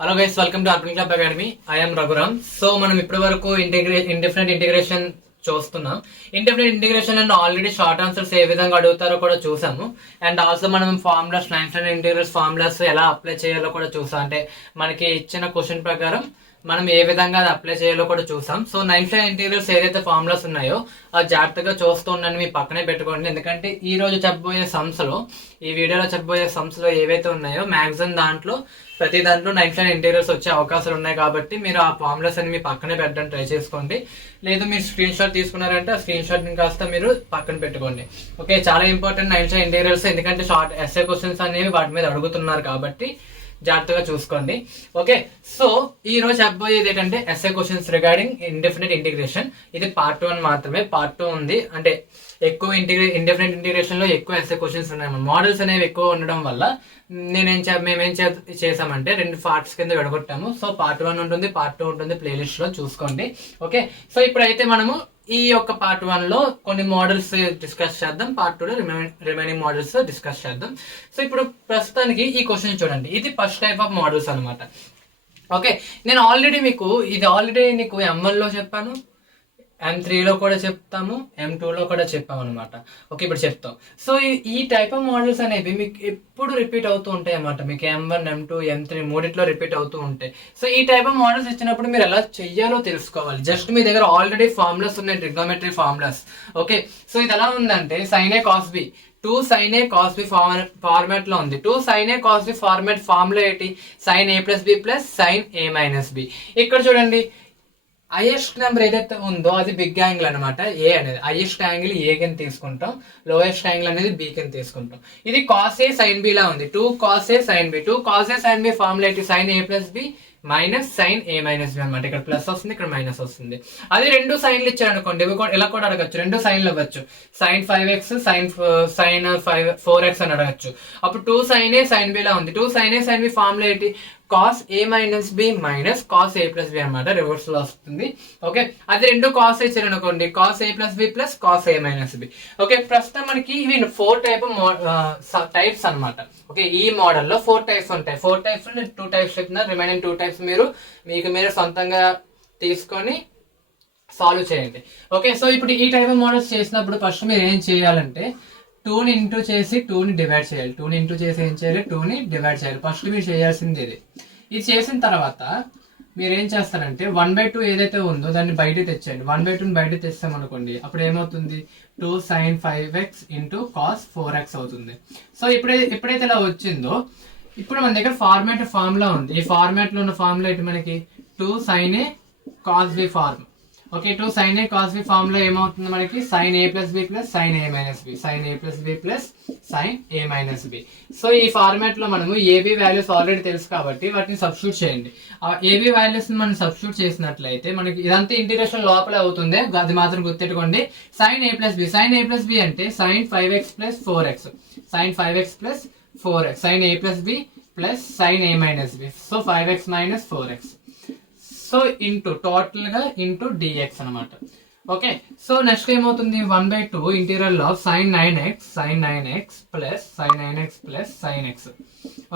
Hello guys, welcome to Urban Club Academy. I'm Raghuram. So మనం ఇప్పటి వరకు ఇండిఫరెంట్ ఇంటిగ్రేషన్ చూస్తున్నాం. Indefinite integration and already short answers ఏ విధంగా అడుగుతారో కూడా చూసాము. అండ్ ఆల్సో మనం ఫార్ములాస్, నైన్త్ ఇంటిగ్రల్స్ ఫార్ములాస్ ఎలా అప్లై చేయాలో కూడా చూసాం. అంటే మనకి ఇచ్చిన క్వశ్చన్ ప్రకారం మనం ఏ విధంగా అది అప్లై చేయాలో కూడా చూసాం. సో నైన్త్ ఇంటీరియర్స్ ఏదైతే ఫార్ములాస్ ఉన్నాయో అది జాగ్రత్తగా చూస్తూ ఉండండి, మీ పక్కనే పెట్టుకోండి. ఎందుకంటే ఈ రోజు చెప్పబోయే సమ్స్ లో, ఈ వీడియోలో చెప్పబోయే సమ్స్ లో ఏవైతే ఉన్నాయో మాక్సిమం దాంట్లో ప్రతి దాంట్లో నైన్త్ ఇంటీరియర్స్ వచ్చే అవకాశాలు ఉన్నాయి. కాబట్టి మీరు ఆ ఫార్ములాస్ అని మీ పక్కనే పెట్టడం ట్రై చేసుకోండి. లేదు మీరు స్క్రీన్ షాట్ తీసుకున్నారంటే ఆ స్క్రీన్ షాట్ ని కాస్త మీరు పక్కన పెట్టుకోండి. ఓకే, చాలా ఇంపార్టెంట్ నైన్త్ ఇంటీరియర్స్, ఎందుకంటే షార్ట్ ఎస్ఏ క్వశ్చన్స్ అనేవి వాటి మీద అడుగుతున్నారు కాబట్టి జాగ్రత్తగా చూసుకోండి. ఓకే, సో ఈ రోజు చెప్పబోయేది ఏంటంటే SA questions regarding indefinite integration. ఇది పార్ట్ 1 మాత్రమే. పార్ట్ 2 ఉంది. అంటే ఎక్కువ ఇండెఫినెట్ ఇంటిగ్రేషన్ లో ఎక్కువ ఎస్ఏ క్వశ్చన్స్ ఉన్నాయి. మోడల్స్ అనేవి ఎక్కువ ఉండడం వల్ల మేమేం చేసామంటే 2 పార్ట్స్ కింద విడగొట్టాము. సో పార్ట్ 1 ఉంటుంది, పార్ట్ 2 ఉంటుంది. ప్లేలిస్ట్ లో చూసుకోండి. ఓకే, సో ఇప్పుడైతే మనము ఈ యొక్క పార్ట్ 1 లో కొన్ని మోడల్స్ డిస్కస్ చేద్దాం. పార్ట్ 2 లో రిమైనింగ్ మోడల్స్ డిస్కస్ చేద్దాం. సో ఇప్పుడు ప్రస్తుతానికి ఈ క్వశ్చన్ చూడండి. ఇది ఫస్ట్ టైప్ ఆఫ్ మోడల్స్ అనమాట. ఓకే, నేను ఆల్రెడీ నీకు M1 లో చెప్పాను, M3 లో కూడా చెప్తాము, M2 లో కూడా చెప్పాము అనమాట. ఓకే, ఇప్పుడు చెప్తాం. సో ఈ టైప్ ఆఫ్ మోడల్స్ అనేవి మీకు ఎప్పుడు రిపీట్ అవుతూ ఉంటాయి అన్నమాట. మీకు M1, M2, M3 మూడిట్లో రిపీట్ అవుతూ ఉంటాయి. సో ఈ టైప్ ఆఫ్ మోడల్స్ ఇచ్చినప్పుడు మీరు ఎలా చెయ్యాలో తెలుసుకోవాలి. జస్ట్ మీ దగ్గర ఆల్రెడీ ఫార్ములాస్ ఉన్నాయి, ట్రిగ్నోమెట్రీ ఫార్ములాస్. ఓకే, సో ఇది ఎలా ఉందంటే sin A cos B, 2 sin A cos B format లో ఉంది. 2 sin A cos B format formula ఏంటి? sin A plus B plus sin A minus B. ఇక్కడ చూడండి, హైయెస్ట్ నెంబర్ ఏదైతే ఉందో అది బిగ్ యాంగిల్ అనమాట. ఏ అనేది హైయెస్ట్ యాంగిల్ ఏ కింద తీసుకుంటాం, లోయెస్ట్ యాంగిల్ అనేది బి కింద తీసుకుంటాం. ఇది కాస్ ఏ సైన్ బి లా ఉంది. 2 cos A sin B, 2 cos A sin B formula ఏంటి? sin A plus B minus sine A minus B అనమాట. ఇక్కడ ప్లస్ వస్తుంది, ఇక్కడ మైనస్ వస్తుంది. అది 2 సైన్లు ఇచ్చారు అనుకోండి, ఇలా కూడా అడగచ్చు. 2 సైన్లు ఇవ్వచ్చు. sin 5x sin 4x అని అడగచ్చు. అప్పుడు 2 sin A sin B లా ఉంది. 2 sin A sin B formula ఏంటి? cos A minus B minus cos A plus B అనమాట. రివర్స్ లో వస్తుంది. ఓకే, అది 2 cos ఇచ్చారు అనుకోండి, cos A plus B plus cos A minus B. Okay, ప్రస్తుతం మనకి ఇవి 4 టైప్స్ అనమాట. ఓకే, ఈ మోడల్లో 4 టైప్స్ ఉంటాయి. 4 టైప్స్ 2 టైప్స్ చెప్తున్నారు. రిమైనింగ్ 2 టైప్స్ మీరు సొంతంగా తీసుకొని సాల్వ్ చేయండి. ఓకే, సో ఇప్పుడు ఈ టైప్ ఆఫ్ మోడల్స్ చేసినప్పుడు ఫస్ట్ మీరు ఏం చేయాలంటే 2ని ఇంటూ చేసి 2ని డివైడ్ చేయాలి. 2ని ఇంటూ చేసి ఏం చేయాలి? 2ని డివైడ్ చేయాలి. ఫస్ట్ మీరు చేయాల్సింది ఇది చేసిన తర్వాత మీరు ఏం చేస్తారంటే 1/2 ఏదైతే ఉందో దాన్ని బయటకు తెచ్చేయండి. 1/2ని బయటకు తెస్తాం అనుకోండి, అప్పుడు ఏమవుతుంది? 2 sin 5x into cos 4x అవుతుంది. సో ఎప్పుడైతే ఇలా వచ్చిందో, ఇప్పుడు మన దగ్గర ఫార్ములా ఉంది. ఈ ఫార్మాట్ లో ఉన్న ఫార్ములా ఏంటి మనకి? 2 sin A cos B form. Okay, 2 sin A cos B formula ఏమవుతుంది మనకి? sin A plus B plus sin A minus B, sin A plus B plus sin A minus B. So ఈ format లో మనము AB values already తెలుసు కాబట్టి వాటిని substitute చేయండి. ఆ AB వాల్యూస్ ని మనం సబ్స్టిట్యూట్ చేసినట్లయితే మనకి ఇదంతా ఇంటిగ్రేషన్ లోపలే అవుతుంది, అది మాత్రం గుర్తెట్టుకోండి. sin A plus B, sin A plus B అంటే sin 5x plus 4x, sin 5x plus 4x, sin A plus B plus sin A minus B. So 5x minus 4x. So into total గా into dx అనమాట. Okay, so next ఏమవుతుంది? 1/2 interior of sin 9x plus sin 9x plus sin x.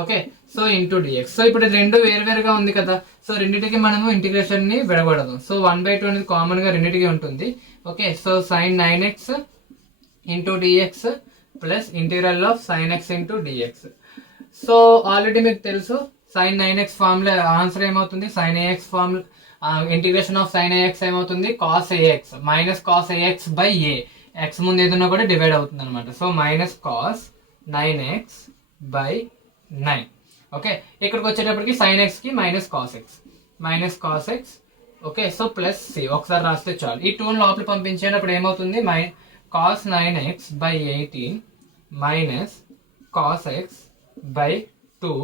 Okay, so into dx. So ఇప్పుడు రెండు వేరువేరుగా ఉంది కదా, so రెండింటికి మనము ఇంటిగ్రేషన్ ని విడగొడదాం. సో 1/2 అనేది కామన్ గా రెండింటికి ఉంటుంది. Okay, so sin 9x into dx plus interior of sin x into dx. So already మీకు తెలుసు sin 9x ఫార్ములా ఆన్సర్ ఏమవుతుంది? sin ax formula integration of sin ax ఏమవుతుంది? cos ax minus cos ax by a. x ముందు ఏదన్నా కూడా divide అవుతుంది అనమాట. So minus cos 9x by 9. Okay, ఇక్కడికి వచ్చేటప్పటికి sin x కి minus cos x. Okay, so plus c ఒకసారి రాస్తే చాలు. ఈ 2 లోపల పంపించేటప్పుడు ఏమవుతుంది? cos 9x by 18 minus cos x by 2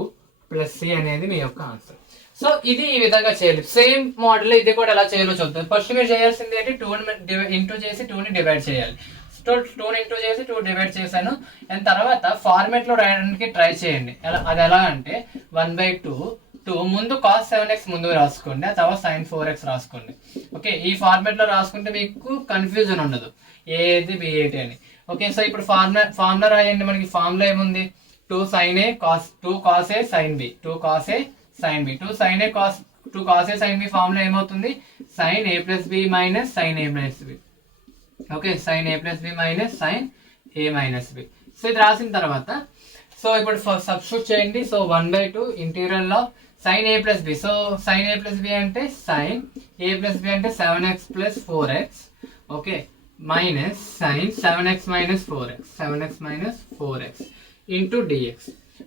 plus C అనేది మీ యొక్క ఆన్సర్. సో ఇది ఈ విధంగా చేయాలి. సేమ్ మోడల్ ఇది కూడా ఎలా చేయాలో చూద్దాం. ఫస్ట్ మీరు చేయాల్సింది ఏంటి? 2 ఇంటూ చేసి 2ని డివైడ్ చేయాలి. 2 ఇంటూ చేసి 2 డివైడ్ చేశాను. అండ్ తర్వాత ఫార్మాట్ లో రాయడానికి ట్రై చేయండి. అది ఎలా అంటే 1/2 ముందు cos 7x ముందు రాసుకోండి, ఆ తర్వాత sin 4x రాసుకోండి. ఓకే, ఈ ఫార్మాట్ లో రాసుకుంటే మీకు కన్ఫ్యూజన్ ఉండదు ఏది బి ఏంటి అని. ఓకే, సో ఇప్పుడు ఫార్ములా రాయండి. మనకి ఫార్ములా ఏముంది? 2 sin A cos 2 cos A sin B, 2 cos A sin b. 2 sin a cos 2 cos a sin b formula ఏమవుతుంది sin a plus b minus sin a minus b. Okay sin a plus b minus sin a minus b. So ఇది రాసిన తర్వాత so ఇప్పుడు substitute చేయండి. So 1/2 integral of sin a plus b. So sin a plus b అంటే sin a plus b అంటే 7x plus 4x. Okay minus sin 7x minus 4x 7x minus 4x into dx.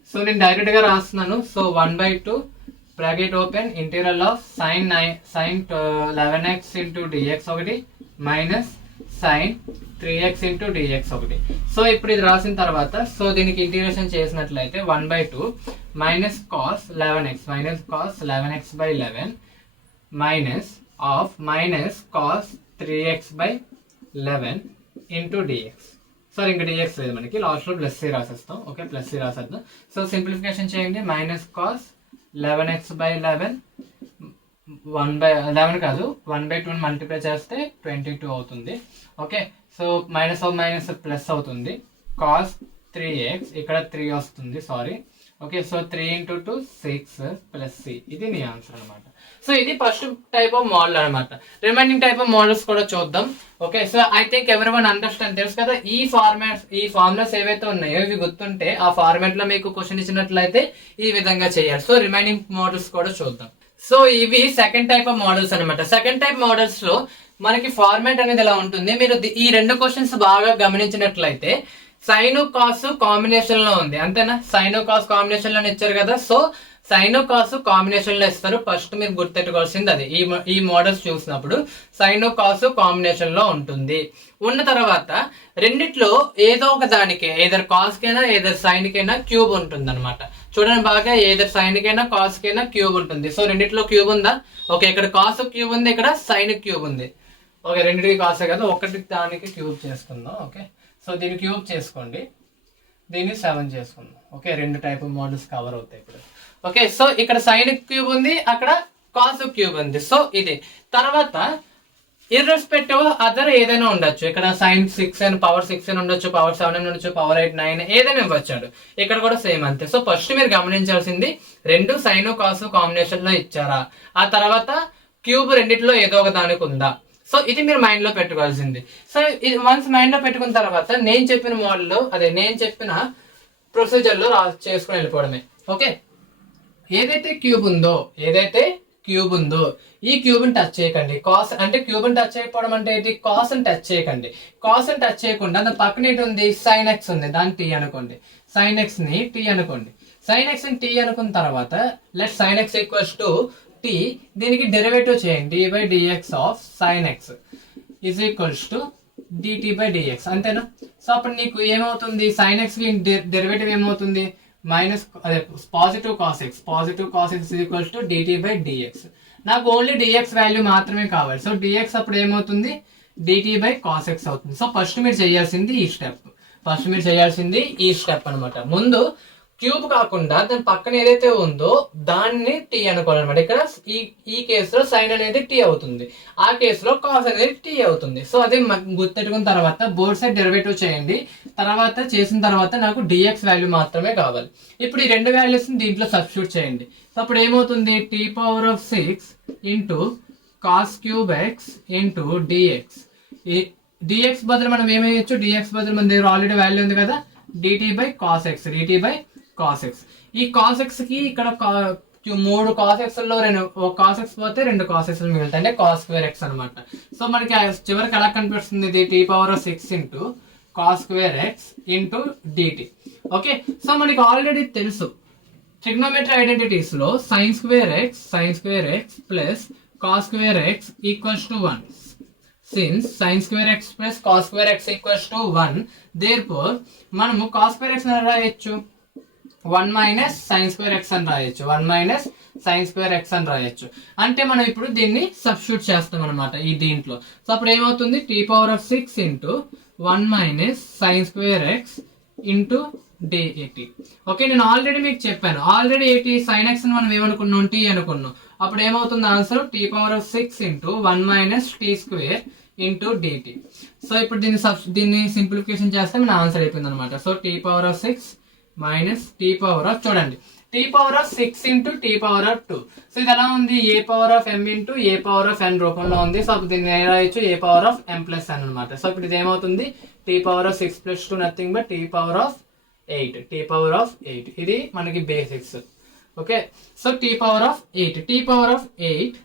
So నేను direct గా రాస్తున్నాను. So 1/2 bracket open integral of sin 11x into dx ఒకటి minus sin 3x into dx ఒకటి. So ఇప్పుడు ఇది రాసిన తర్వాత so దీనికి ఇంటిగ్రేషన్ చేసినట్లయితే 1/2 minus cos 11x by 11 minus of minus cos 3x by 11 into dx. So ఇంకా dx లేదు మనకి, లాస్ట్ లో plus C రాసేస్తాం. Okay plus C రాసేద్దాం. సో సింప్లిఫికేషన్ చేయండి. మైనస్ cos 11x by 11 1/11 కాదు 1/2 మల్టిప్లై చేస్తే 22 అవుతుంది. Okay so minus of minus plus అవుతుంది. cos 3x ఇక్కడ 3 వస్తుంది sorry. Okay so 3 into 2 6 plus C. ఇది నీ ఆన్సర్ అనమాట. సో ఇది ఫస్ట్ టైప్ ఆఫ్ మోడల్ అనమాట. రిమైనింగ్ టైప్ ఆఫ్ మోడల్స్ కూడా చూద్దాం. Okay so I think everyone understand తెలుసు కదా. ఈ ఫార్ములాస్ ఏవైతే ఉన్నాయో ఇవి గుర్తుంటే ఆ ఫార్మాట్ లో మీకు క్వశ్చన్ ఇచ్చినట్లయితే ఈ విధంగా చేయాలి. సో రిమైనింగ్ మోడల్స్ కూడా చూద్దాం. సో ఇవి సెకండ్ టైప్ ఆఫ్ మోడల్స్ అనమాట. సెకండ్ టైప్ మోడల్స్ లో మనకి ఫార్మాట్ అనేది ఎలా ఉంటుంది, మీరు ఈ రెండు క్వశ్చన్స్ బాగా గమనించినట్లయితే సైన్ కాస్ కాంబినేషన్ లో ఉంది అంతేనా. సైన్ కాస్ కాంబినేషన్ లో ఇచ్చారు కదా. సో సైన్ కాస్ కాంబినేషన్ లో ఇస్తారు. ఫస్ట్ మీరు గుర్తెట్టుకోవాల్సింది అది. ఈ మోడల్స్ చూసినప్పుడు సైన్ కాస్ కాంబినేషన్ లో ఉంటుంది. ఉన్న తర్వాత రెండిట్లో ఏదో ఒక దానికి ఏదర్ కాస్ కైనా ఏదర్ సైన్ కైనా క్యూబ్ ఉంటుంది అనమాట. చూడండి బాగా, ఏదర్ సైన్ కైనా కాస్ కైనా క్యూబ్ ఉంటుంది. సో రెండిట్లో క్యూబ్ ఉందా? ఓకే ఇక్కడ కాస్ క్యూబ్ ఉంది, ఇక్కడ సైన్ క్యూబ్ ఉంది. ఓకే రెండింటికి కాసే కదా, ఒకటి దానికి క్యూబ్ చేసుకుందాం. ఓకే సో దీన్ని క్యూబ్ చేసుకోండి, దీన్ని 7 చేసుకుందాం. ఓకే రెండు టైప్ మోడల్స్ కవర్ అవుతాయి ఇప్పుడు. ఓకే సో ఇక్కడ సైన్ క్యూబ్ ఉంది, అక్కడ కాస్ క్యూబ్ ఉంది. సో ఇది తర్వాత ఇర్రెస్పెక్టివ్ అదర్ ఏదైనా ఉండొచ్చు. ఇక్కడ సైన్ 6 అని పవర్ 6 అని ఉండొచ్చు, పవర్ 7 అని ఉండొచ్చు, పవర్ 8 9 ఏదైనా ఇవ్వచ్చాడు. ఇక్కడ కూడా సేమ్ అంతే. సో ఫస్ట్ మీరు గమనించాల్సింది రెండు సైన్ కాస్ కాంబినేషన్ లో ఇచ్చారా, ఆ తర్వాత క్యూబ్ రెండిట్లో ఏదో ఒక దానికి ఉందా. సో ఇది మీరు మైండ్ లో పెట్టుకోవాల్సింది. సో ఇది వన్స్ మైండ్ లో పెట్టుకున్న తర్వాత నేను చెప్పిన మోడల్లో నేను చెప్పిన ప్రొసీజర్ లో చేసుకుని వెళ్ళిపోవడమే. ఓకే ఏదైతే క్యూబ్ ఉందో ఈ క్యూబ్ ని టచ్ చేయకండి. కాస్ అంటే క్యూబ్ ని టచ్ చేయకపోవడం అంటే ఏంటి, కాస్ ని టచ్ చేయకండి. కాస్ ని టచ్ చేయకుండా దాని పక్కన ఏంటి ఉంది, సైన్ ఎక్స్ ఉంది, దాన్ని టీ అనుకోండి. సైన్ ఎక్స్ ని టీ అనుకోండి. సైన్ ఎక్స్ ని టీ అనుకున్న తర్వాత let sine x equals to t, దీనికి డెరివేటివ్ చేయండి. dy by dx of sin x is equals to dt by dx అంతేనా. సో అప్పుడు నీకు ఏమవుతుంది, sin x డెరివేటివ్ ఏమవుతుంది, మైనస్ అదే positive cos x is equals to dt by dx. నాకు ఓన్లీ dx వాల్యూ మాత్రమే కావాలి. సో dx అప్పుడు ఏమవుతుంది, dt by cos x అవుతుంది. సో ఫస్ట్ మీరు చేయాల్సింది ఈ స్టెప్ అనమాట. ముందు క్యూబ్ కాకుండా దాని పక్కన ఏదైతే ఉందో దాన్ని టీ అనుకోవాలన్నమాట. ఇక్కడ ఈ కేసులో సైన్ అనేది టీ అవుతుంది, ఆ కేసులో కాస్ అనేది టీ అవుతుంది. సో అది గుర్తెట్టుకున్న తర్వాత బోర్డ్ సైడ్ డెరివేటివ్ చేయండి. తర్వాత చేసిన తర్వాత నాకు డిఎక్స్ వాల్యూ మాత్రమే కావాలి. ఇప్పుడు ఈ రెండు వాల్యూస్ ని దీంట్లో సబ్స్టిట్యూట్ చేయండి. సో అప్పుడు ఏమవుతుంది, tea power of 6 into cos cube x into dx. ఈ డిఎక్స్ బదులు మనం ఏమేయచ్చు, డిఎక్స్ బదులు మన దగ్గర ఆల్రెడీ వాల్యూ ఉంది కదా, dt by cos x, cos x. ఈ cos x కి ఇక్కడ 3 cos x లో ఒక cos x పోతే 2 cos x మిగులుతాయి, అంటే cos square x అనమాట. సో మనకి చివరికి ఎలా కనిపిస్తుంది, ఇది t power 6 into cos square x into dt. Okay so మనకి ఆల్రెడీ తెలుసు ట్రిగ్నోమెట్రీ ఐడెంటిటీస్ లో sin square x plus cos square x equals to 1. Since sin square x plus cos square x equals to 1, therefore మనము cos square x అని రాయొచ్చు, 1 minus sine square x అని రాయొచ్చు, 1 minus sine square x అని రాయొచ్చు. అంటే మనం ఇప్పుడు దీన్ని సబ్స్టిట్యూట్ చేస్తాం అనమాట ఈ దీంట్లో. సో అప్పుడు ఏమవుతుంది, tea power of 6 into 1 minus sine square x into dt. Okay నేను ఆల్రెడీ మీకు చెప్పాను, ఆల్రెడీ ఏంటి సైన్ ఎక్స్ మనం ఏమనుకున్నాం, టీ అనుకున్నాం. అప్పుడు ఏమవుతుంది answer, T power of 6 into 1 minus T square into dt. So ఇప్పుడు దీన్ని సింప్లిఫికేషన్ చేస్తే మన ఆన్సర్ అయిపోయింది అనమాట. So tea power of 6 minus tea power of, చూడండి T power of 6 into T power of 2. So ఇది ఎలా ఉంది, A power of m into A power of n రూపంలో ఉంది. సో అప్పుడు దీన్ని రాయొచ్చు A power of m plus n అనమాట. సో ఇప్పుడు ఇది ఏమవుతుంది, tea power of 6 plus 2 nothing but T power of 8, T power of 8. ఇది మనకి basics. Okay, so tea power of 8, T power of 8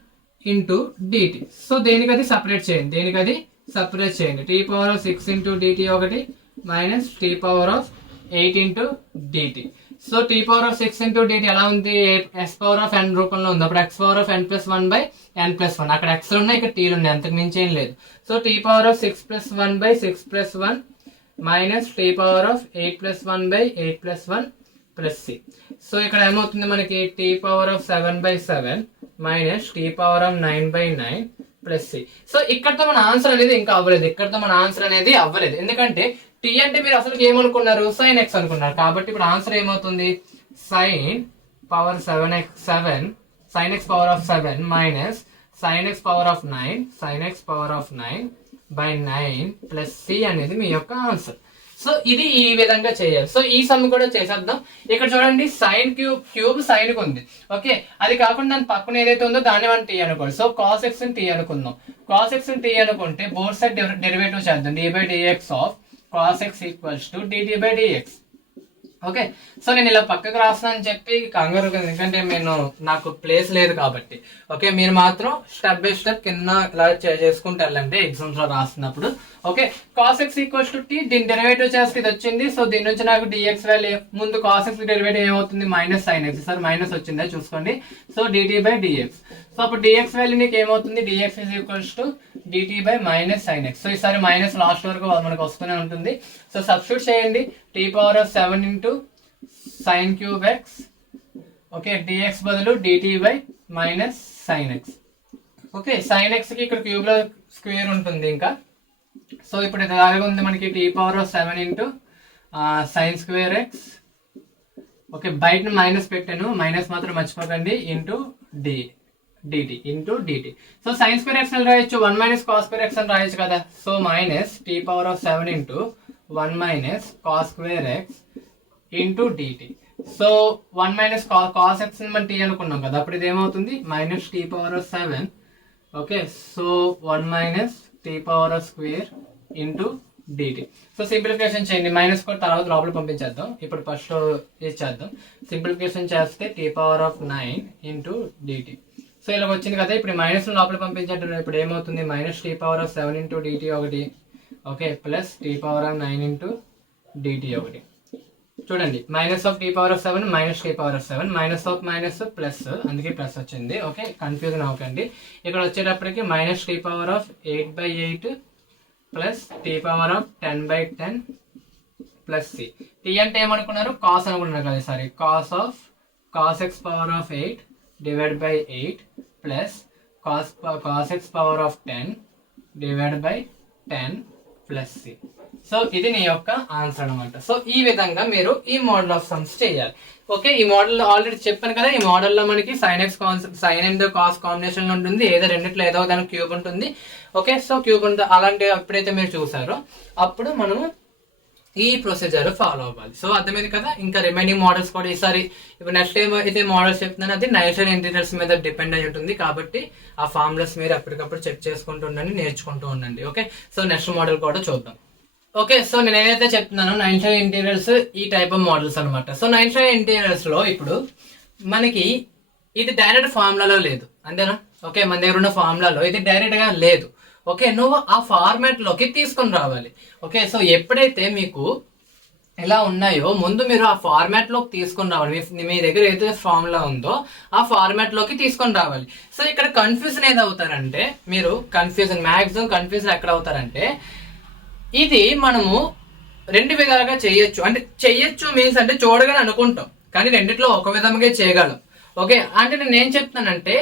into DT. So దేనికి అది separate చేయండి, దేనికి అది సపరేట్ చేయండి. T power of 6 into D T ఒకటి minus tea power of 8 into DT. So tea power of 6 into D T ఎలా ఉంది, S power of n రూపంలో ఉంది. అప్పుడు X power of n plus 1 by n plus 1, అక్కడ ఎక్స్ ఉన్నాయి ఇక్కడ టీలు ఉన్నాయి, అంతకు మించి ఏం లేదు. So tea power of 6 plus 1 by 6 plus 1 minus tea power of 8 plus 1 by 8 plus 1 plus C. So ఇక్కడ ఏమవుతుంది మనకి, t power of 7 by 7 minus tea power of 9 by 9 plus C. So ఇక్కడతో మన ఆన్సర్ అనేది ఇంకా అవ్వలేదు, ఇక్కడతో మన ఆన్సర్ అనేది అవ్వలేదు. ఎందుకంటే టీ అంటే మీరు అసలు ఏమనుకున్నారు, సైన్ ఎక్స్ అనుకున్నారు. కాబట్టి ఇప్పుడు ఆన్సర్ ఏమవుతుంది, sine power 7 sine x power of 7 minus sine x power of 9 sine x power of 9 by 9 plus C అనేది మీ యొక్క ఆన్సర్. సో ఇది ఈ విధంగా చేయాలి. సో ఈ సమ్ కూడా చేసేద్దాం. ఇక్కడ చూడండి సైన్ క్యూబ్ సైన్ కు ఉంది. ఓకే, అది కాకుండా దాని పక్కన ఏదైతే ఉందో దాన్ని మనం టీ అనుకోండి. సో కాస్ ఎక్స్ టీ అనుకుందాం. కాస్ ఎక్స్ టీ అనుకుంటే బోత్ సైడ్ డెరివేటివ్ చేద్దాం. D by dx of cos X equals to DT by dx. Okay, so నేను ఇలా పక్కకు రాస్తానని చెప్పి కంగారు, ఎందుకంటే నాకు ప్లేస్ లేదు కాబట్టి. ఓకే, మీరు మాత్రం స్టెప్ బై స్టెప్ కింద ఇలా చేసుకుంటూ వెళ్ళండి ఎగ్జామ్స్ లో రాస్తున్నప్పుడు. Okay, cos X equals to T, దీని డెరివేటివ్ చేస్తే ఇది వచ్చింది. సో దీని నుంచి నాకు డిఎక్స్ వాల్యూ, ముందు కాస్ ఎక్స్ డెరివేటివ్ ఏమవుతుంది, minus sine X. Sir minus వచ్చిందా చూసుకోండి. So D T by D X. So అప్పుడు డిఎక్స్ వాల్యూ నీకు ఏమవుతుంది, D X is equals to DT by minus sine X. So ఈసారి మైనస్ లాస్ట్ వరకు మనకు వస్తూనే ఉంటుంది. సో సబ్స్టిట్యూట్ చేయండి, T power of 7 into sine cube X. Okay, dx బదులు dt by minus sine x. Okay, sine x కి ఇక్కడ cube లో స్క్వేర్ ఉంటుంది ఇంకా. సో ఇప్పుడు ఇది అలాగే ఉంది మనకి, t power of 7 into sine square x. Okay, బయట మైనస్ పెట్టాను, మైనస్ మాత్రం మర్చిపోకండి, into dt into DT. So sine square x అని రాయొచ్చు, 1 మైనస్ కాస్ స్క్వేర్ ఎక్స్ అని రాయొచ్చు కదా. So minus tea power of 7 into 1 minus cos square x into DT. So 1 minus cos x మనం టీ అనుకున్నాం కదా, అప్పుడు ఇది ఏమవుతుంది, minus tea power of 7. Okay, so 1 minus tea power of square into DT. So simplification చేయండి, minus కూడా తర్వాత లోపల పంపించేద్దాం. ఇప్పుడు ఫస్ట్ ఇచ్చేద్దాం. సింప్లిఫికేషన్ చేస్తే t power of 9 into DT. So ఇలా వచ్చింది కదా. ఇప్పుడు మైనస్ లోపల పంపించేట్టు ఇప్పుడు ఏమవుతుంది, minus tea power of 7 into D T ఒకటి. Okay, plus T power of 9 into D T ఒకటి. చూడండి, minus of T power of 7 minus tea power of 7, minus of minus plus, అందుకే ప్లస్ వచ్చింది. ఓకే, కన్ఫ్యూజన్ అవ్వకండి. ఇక్కడ వచ్చేటప్పటికి minus tea power of 8 by 8 plus T power of 10 by 10 plus C. T అంటే ఏమనుకున్నారు, cos అనుకున్నారు కదా. Sorry, cos x power of 8 divide by 8 plus cos x power of 10 divide by 10 plus C. So ఇది నీ యొక్క answer అనమాట. So ఈ విధంగా మీరు ఈ మోడల్ ఆఫ్ సమ్స్ చేయాలి. ఓకే, ఈ మోడల్ ఆల్రెడీ చెప్పాను కదా, ఈ మోడల్లో మనకి sine x sine and cos combination ఉంటుంది, ఏదో రెండిట్లో ఏదో దానికి క్యూబ్ ఉంటుంది. ఓకే, సో క్యూబ్ ఉంటుంది. అలాంటి ఎప్పుడైతే మీరు చూసారో అప్పుడు మనము ఈ ప్రొసీజర్ ఫాలో అవ్వాలి. సో అర్థమైంది కదా. ఇంకా రిమైనింగ్ మోడల్స్ కూడా ఈసారి ఇప్పుడు నెక్స్ట్ టైం అయితే మోడల్స్ చెప్తున్నాను, అది నైట్రల్ ఇంటీరియర్స్ మీద డిపెండ్ అయి ఉంటుంది. కాబట్టి ఆ ఫార్ములాస్ మీరు ఎప్పటికప్పుడు చెక్ చేసుకుంటూ ఉండండి, నేర్చుకుంటూ ఉండండి. ఓకే, సో నెక్స్ట్ మోడల్ కూడా చూద్దాం. ఓకే, సో నేను ఏదైతే చెప్తున్నానో నైట్రల్ ఇంటీరియర్స్ ఈ టైప్ ఆఫ్ మోడల్స్ అనమాట. సో నైట్రల్ ఇంటీరియర్స్ లో ఇప్పుడు మనకి ఇది డైరెక్ట్ ఫార్ములాలో లేదు, అంతేనా. ఓకే, మన దగ్గర ఉన్న ఫార్ములాలో ఇది డైరెక్ట్ గా లేదు. ఓకే, నువ్వు ఆ ఫార్మాట్ లోకి తీసుకొని రావాలి. ఓకే, సో ఎప్పుడైతే మీకు ఇలా ఉన్నాయో ముందు మీరు ఆ ఫార్మాట్ లోకి తీసుకొని రావాలి. మీ దగ్గర ఏదైతే ఫార్ములా ఉందో ఆ ఫార్మాట్ లోకి తీసుకొని రావాలి. సో ఇక్కడ కన్ఫ్యూజన్ ఏది అవుతారంటే, మీరు మ్యాక్సిమం కన్ఫ్యూజన్ ఎక్కడ అవుతారంటే, ఇది మనము రెండు విధాలుగా చేయొచ్చు. అంటే చెయ్యొచ్చు మీన్స్ అంటే చూడగానే అనుకుంటాం, కానీ రెండిట్లో ఒక విధంగా చేయగలం. ఓకే, అంటే నేను ఏం చెప్తానంటే,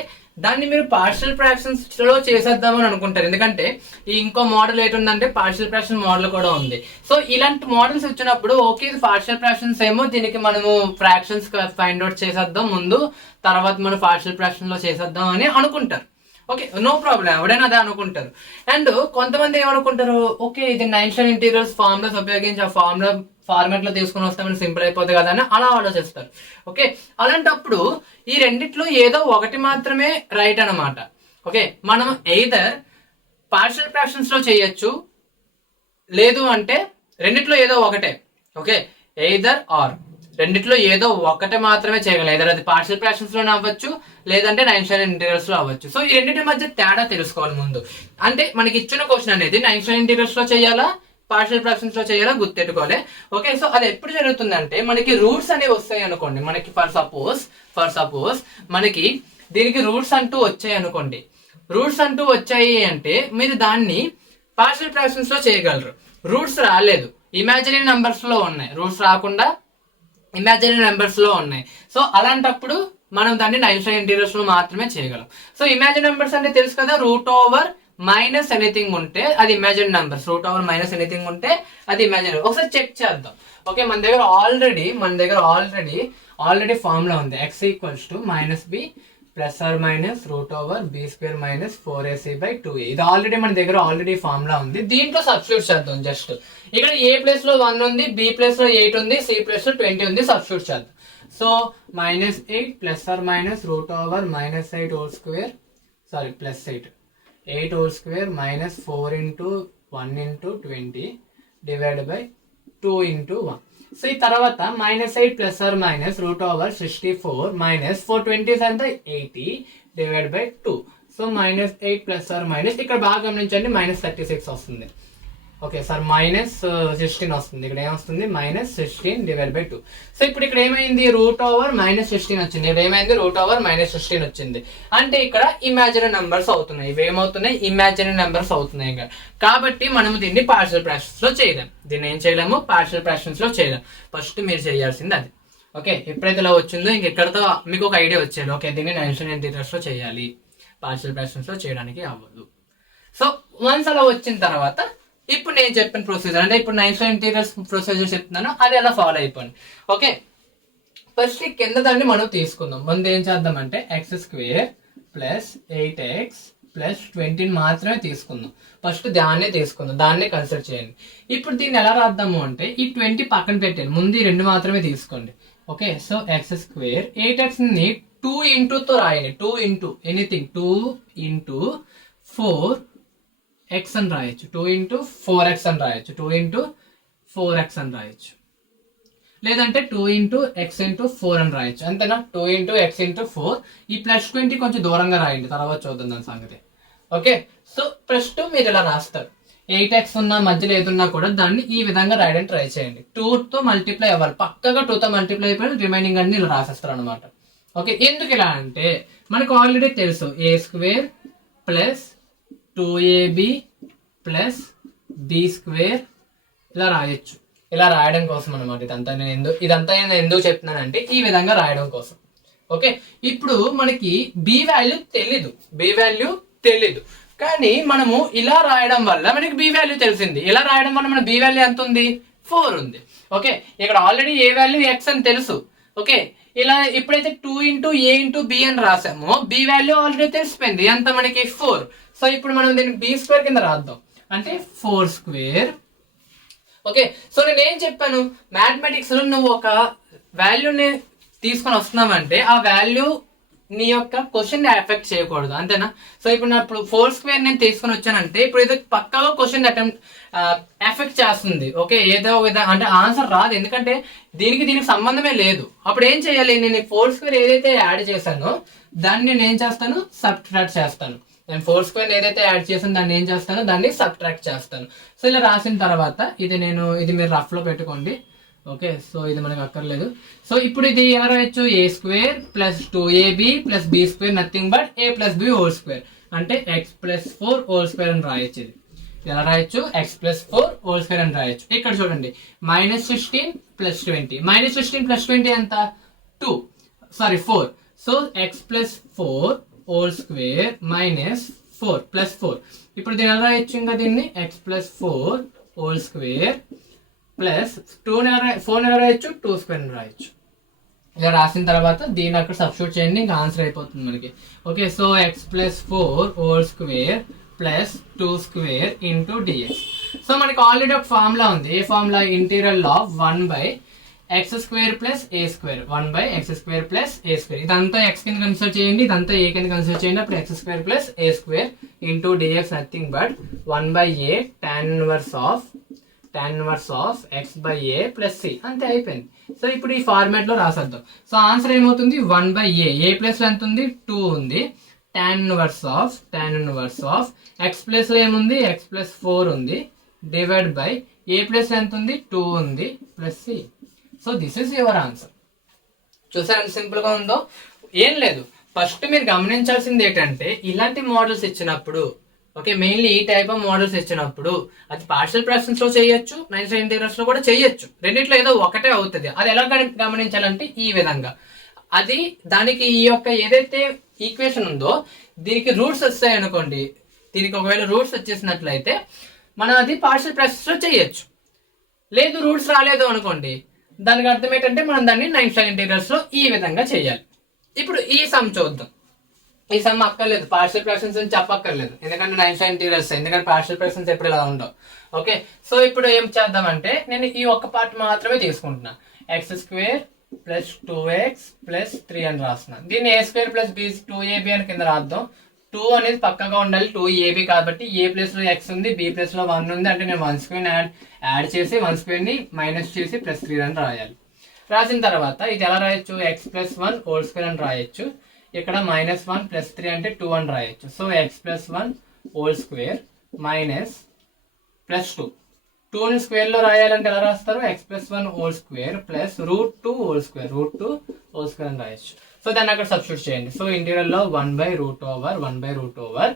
దాన్ని మీరు పార్షియల్ ఫ్రాక్షన్స్ లో చేసేద్దామని అనుకుంటారు. ఎందుకంటే ఈ ఇంకో మోడల్ ఏంటంటే పార్షియల్ ఫ్రాక్షన్ మోడల్ కూడా ఉంది. సో ఇలాంటి మోడల్స్ వచ్చినప్పుడు ఓకే, ఇది పార్షియల్ ఫ్రాక్షన్స్ ఏమో, దీనికి మనము ఫ్రాక్షన్స్ ఫైండ్ అవుట్ చేసేద్దాం ముందు, తర్వాత మనం పార్షియల్ ఫ్రాక్షన్ లో చేసేద్దాం అని అనుకుంటారు. ఓకే, నో ప్రాబ్లం, ఎవడైనా అదే అనుకుంటారు. అండ్ కొంతమంది ఏమనుకుంటారు, ఓకే ఇది నైట్రల్ ఇంటీరియర్స్ ఫార్ములాస్ ఉపయోగించి ఆ ఫార్ములా ఫార్మాట్ లో తీసుకుని వస్తే మనకి సింపుల్ అయిపోతుంది కదా అని అలా ఆలోచిస్తారు. ఓకే, అలాంటప్పుడు ఈ రెండిట్లో ఏదో ఒకటి మాత్రమే రైట్ అనమాట. ఓకే, మనం ఎయిదర్ పార్షియల్ ఫ్రాక్షన్స్ లో చేయొచ్చు, లేదు అంటే రెండిట్లో ఏదో ఒకటే. ఓకే, ఎయిదర్ ఆర్ రెండిట్లో ఏదో ఒకటే మాత్రమే చేయగలం. ఎయిదర్ అది పార్షియల్ ఫ్రాక్షన్స్ లోనే అవ్వచ్చు, లేదంటే నైన్స్టైన్ ఇంటిగ్రల్స్ లో అవ్వచ్చు. సో ఈ రెండింటి మధ్య తేడా తెలుసుకోవాలి ముందు. అంటే మనకి ఇచ్చిన క్వశ్చన్ అనేది నైన్స్టైన్ ఇంటిగ్రల్స్ లో చేయాలా, పార్షియల్ ఫ్రాక్షన్స్ లో చేయాలా గుర్తెట్టుకోవాలి. ఓకే, సో అది ఎప్పుడు జరుగుతుందంటే మనకి రూట్స్ అనేవి వస్తాయి అనుకోండి. మనకి ఫర్ సపోజ్ మనకి దీనికి రూట్స్ అంటూ వచ్చాయి అనుకోండి. రూట్స్ అంటూ వచ్చాయి అంటే మీరు దాన్ని పార్షియల్ ఫ్రాక్షన్స్ లో చేయగలరు. రూట్స్ రాలేదు, ఇమాజినరీ నెంబర్స్ లో ఉన్నాయి. రూట్స్ రాకుండా ఇమాజినరీ నెంబర్స్ లో ఉన్నాయి. సో అలాంటప్పుడు మనం దాన్ని నైన్స్టైన్ ఇంటిగ్రల్స్ లో మాత్రమే చేయగలం. సో ఇమాజినరీ నెంబర్స్ అంటే తెలుసు కదా, రూట్ ఓవర్ మైనస్ ఎనీథింగ్ ఉంటే అది imaginary numbers. Root over minus anything ఉంటే అది ఇమాజినరీ. ఒకసారి చెక్ చేద్దాం. ఓకే, మన దగ్గర ఆల్రెడీ ఫార్ములా ఉంది. X equals to minus B plus or minus root over B square minus 4ac/2a. ఇది ఆల్రెడీ మన దగ్గర ఫార్ములా ఉంది. దీంట్లో సబ్స్టిట్యూట్ చేద్దాం. జస్ట్ ఇక్కడ ఏ ప్లేస్ లో 1 ఉంది, బి ప్లేస్ లో 8 ఉంది, సి ప్లేస్ లో 20 ఉంది. సబ్స్టిట్యూట్ చేద్దాం. So -8 plus or minus root over -8 whole square, sorry plus 8 whole square minus 4 into 1 into 20 divide by 2 into 1. So ఈ తర్వాత -8 plus or minus root over 64 minus 420 ఎంత 80 divide by 2. So -8 plus or minus ఇక్కడ బాగా గమనించండి -36 వస్తుంది. Okay sir -16 వస్తుంది. ఇక్కడ ఏమొస్తుంది -16 డివైడ్ బై 2. సో ఇప్పుడు ఇక్కడ ఏమైంది, రూట్ ఓవర్ -16 వచ్చింది. ఇక్కడ ఏమైంది, రూట్ ఓవర్ -16 వచ్చింది. అంటే ఇక్కడ ఇమాజినరీ నెంబర్స్ అవుతున్నాయి. ఇవి ఏమవుతున్నాయి, ఇమాజినరీ నెంబర్స్ అవుతున్నాయి ఇక్కడ. కాబట్టి మనము దీన్ని పార్షియల్ ఫ్రాక్షన్స్ లో చేయలేం. దీన్ని ఏం చేయలేము, పార్షియల్ ఫ్రాక్షన్స్ లో చేయలేం. ఫస్ట్ మీరు చేయాల్సింది అది. ఓకే, ఎప్పుడైతే ఇలా వచ్చిందో ఇంకెక్కడితో మీకు ఒక ఐడియా వచ్చేది. ఓకే, దీన్ని నైన్స్టైన్ ఇంటిగ్రల్స్ లో చేయాలి, పార్షియల్ ఫ్రాక్షన్స్ లో చేయడానికి అవ్వదు. సో వన్స్ అలా వచ్చిన తర్వాత ఇప్పుడు నేను చెప్పిన ప్రొసీజర్, అంటే ఇప్పుడు నైన్స్టైన్ ఇంటిగ్రల్స్ ప్రొసీజర్ చెప్తున్నాను, అది అలా ఫాలో అయిపోండి. ఓకే, ఫస్ట్ కింద దాన్ని మనం తీసుకుందాం. ముందు ఏం చేద్దామంటే x² ప్లస్ 8x ప్లస్ 20 మాత్రమే తీసుకుందాం. ఫస్ట్ దాన్నే తీసుకుందాం, దాన్నే కన్సిడర్ చేయండి. ఇప్పుడు దీన్ని ఎలా రాద్దాము అంటే ఈ 20 పక్కన పెట్టండి, ముందు ఈ 2 మాత్రమే తీసుకోండి. ఓకే, సో x² 8x ని 2 into తో రాయండి. 2 into ఎనీథింగ్ 2 into 4x అని రాయొచ్చు, 2 into 4x అని రాయొచ్చు, 2 into 4x అని రాయొచ్చు, లేదంటే 2 into x into 4 అని రాయొచ్చు. అంతేనా, 2 into x into 4. ఈ ప్లస్ 20 కొంచెం దూరంగా రాయండి, తర్వాత చూద్దాం దాని సంగతి. ఓకే, సో ఫస్ట్ మీరు ఇలా రాస్తారు. 8x ఉన్న మధ్యలో ఏదున్నా కూడా దాన్ని ఈ విధంగా రాయడానికి ట్రై చేయండి. 2 తో మల్టిప్లై అవ్వాలి, పక్కగా 2 తో మల్టిప్లై అయిపోయి రిమైనింగ్ అన్ని ఇలా రాసేస్తారు అనమాట. ఓకే, ఎందుకు ఇలా అంటే మనకు ఆల్రెడీ తెలుసు a² plus 2ab plus b² ఇలా రాయొచ్చు. ఇలా రాయడం కోసం అనమాట. ఇదంతా నేను ఎందుకు చెప్తున్నానంటే ఈ విధంగా రాయడం కోసం. ఓకే, ఇప్పుడు మనకి బి వాల్యూ తెలీదు, కానీ మనము ఇలా రాయడం వల్ల మనకి బి వాల్యూ తెలిసింది. ఇలా రాయడం వల్ల మన బి వాల్యూ ఎంత ఉంది, 4 ఉంది. ఓకే, ఇక్కడ ఆల్రెడీ ఏ వాల్యూ x అని తెలుసు. ఓకే, ఇలా ఎప్పుడైతే 2 into a into b అని రాసామో బి వాల్యూ ఆల్రెడీ తెలిసిపోయింది, ఎంత మనకి 4. సో ఇప్పుడు మనం దీన్ని b² కింద రాద్దాం, అంటే 4². ఓకే, సో నేను ఏం చెప్పాను, మ్యాథమెటిక్స్ లో నువ్వు ఒక వాల్యూని తీసుకొని వస్తున్నావంటే ఆ వాల్యూ నీ యొక్క క్వశ్చన్ ఎఫెక్ట్ చేయకూడదు, అంతేనా. సో ఇప్పుడు నా 4² నేను తీసుకొని వచ్చానంటే ఇప్పుడు ఇది పక్కాగా క్వశ్చన్ ఎఫెక్ట్ చేస్తుంది. ఓకే, ఏదో విధంగా అంటే ఆన్సర్ రాదు, ఎందుకంటే దీనికి సంబంధమే లేదు. అప్పుడు ఏం చేయాలి, నేను 4² ఏదైతే యాడ్ చేశానో దాన్ని నేను ఏం చేస్తాను, సబ్ట్రాక్ట్ చేస్తాను. నేను 4² ఏదైతే యాడ్ చేసాను దాన్ని ఏం చేస్తాను, దాన్ని సబ్ట్రాక్ట్ చేస్తాను. సో ఇలా రాసిన తర్వాత ఇది మీరు రఫ్ లో పెట్టుకోండి. ఓకే, సో ఇది మనకు అక్కర్లేదు. సో ఇప్పుడు ఇది ఎలా రాయొచ్చు, a² plus 2ab plus b² nothing but a plus b whole square, అంటే x ప్లస్ 4 హోల్ స్క్వేర్ అని రాయొచ్చు. ఇది ఎలా రాయొచ్చు, x ప్లస్ 4 హోల్ స్క్వేర్ అని రాయొచ్చు. ఇక్కడ చూడండి -16 ప్లస్ 20, -16 ప్లస్ 20 ఎంత 4. So x plus 4 whole square minus 4 plus 4. ఇప్పుడు దీన్ని ఎలా రాయొచ్చు, ఇంకా దీన్ని x plus 4 whole square plus 4 ఎలా రాయొచ్చు, 2² రాయొచ్చు. ఇలా రాసిన తర్వాత దీన్ని అక్కడ సబ్స్టిట్యూట్ చేయండి, ఇంకా ఆన్సర్ అయిపోతుంది మనకి. Okay, so x plus 4 whole square plus 2² into dx. So మనకి ఆల్రెడీ ఒక ఫార్ములా ఉంది. ఏ formula? Integral of 1/x² plus a², 1/x² plus a². ఇదంతా x కింద కన్సిడర్ చేయండి, ఇదంతా a కింద కన్సిడర్ చేయండి. అప్పుడు x² plus a² into dx nothing but 1/a tan inverse of x/a plus c. అంతే, అయిపోయింది. సో ఇప్పుడు ఈ ఫార్మాట్ లో రాసేద్దాం. సో ఆన్సర్ ఏమవుతుంది? 1/a, a ప్లస్ లో ఎంత ఉంది? 2 ఉంది. tan inverse of x plus లో ఏముంది? x ప్లస్ 4 ఉంది, డివైడ్ బై a ప్లస్ ఎంత ఉంది? 2 ఉంది, plus c. So this is your answer. చూసారు ఎంత సింపుల్ గా ఉందో? ఏం లేదు, ఫస్ట్ మీరు గమనించాల్సింది ఏంటంటే ఇలాంటి మోడల్స్ ఇచ్చినప్పుడు, ఓకే, మెయిన్లీ ఈ టైప్ ఆఫ్ మోడల్స్ ఇచ్చినప్పుడు అది పార్షియల్ ఫ్రాక్షన్స్ లో చేయొచ్చు, నైన్ సైడ్ ఇంటిగ్రల్స్ లో కూడా చేయొచ్చు. రెండిట్లో ఏదో ఒకటే అవుతుంది. అది ఎలా గమనించాలంటే ఈ విధంగా, అది దానికి ఈ యొక్క ఏదైతే ఈక్వేషన్ ఉందో దీనికి రూట్స్ వస్తాయి అనుకోండి, దీనికి ఒకవేళ రూట్స్ వచ్చేసినట్లయితే మనం అది పార్షియల్ ఫ్రాక్షన్స్ లో చేయొచ్చు. లేదు రూట్స్ రాలేదు అనుకోండి, దానికి అర్థం ఏంటంటే మనం దాన్ని నైన్ సైడ్ ఇంటిగ్రల్స్ లో ఈ విధంగా చేయాలి. ఇప్పుడు ఈ సమ్ చూద్దాం. ఈ సమ్ అక్కర్లేదు, పార్షియల్ ఫ్రాక్షన్స్ అని చెప్పక్కర్లేదు, ఎందుకంటే నైన్ సైడ్ ఇంటిగ్రల్స్, ఎందుకంటే పార్షియల్ ఫ్రాక్షన్స్ ఎప్పుడు ఇలా ఉండవు. ఓకే, సో ఇప్పుడు ఏం చేద్దామంటే నేను ఈ ఒక్క పార్ట్ మాత్రమే తీసుకుంటున్నా. x² ప్లస్ 2x ప్లస్ 3 అని రాస్తున్నాను. దీన్ని a² ప్లస్ b 2ab అని కింద రాద్దాం. 2 అనేది పక్కగా ఉండాలి, 2ab కాబట్టి a ప్లేస్ లో x ఉంది, b ప్లేస్ లో 1 ఉంది, అంటే నేను 1² యాడ్ చేసి 1² ని మైనస్ చేసి ప్లస్ 3 అని రాయాలి. రాసిన తర్వాత ఇది ఎలా రాయొచ్చు? x ప్లస్ 1 హోల్ స్క్వేర్ అని రాయొచ్చు. ఇక్కడ -1 ప్లస్ 3 అంటే 2 అని రాయొచ్చు. So x plus 1 whole square minus plus 2 ని స్క్వేర్ లో రాయాలంటే ఎలా రాస్తారు? x plus 1 whole square plus √2 whole square అని రాయొచ్చు. సో దాన్ని అక్కడ సబ్స్టిట్యూట్ చేయండి. సో ఇంటీరియల్ లో 1/√1/√ఓవర్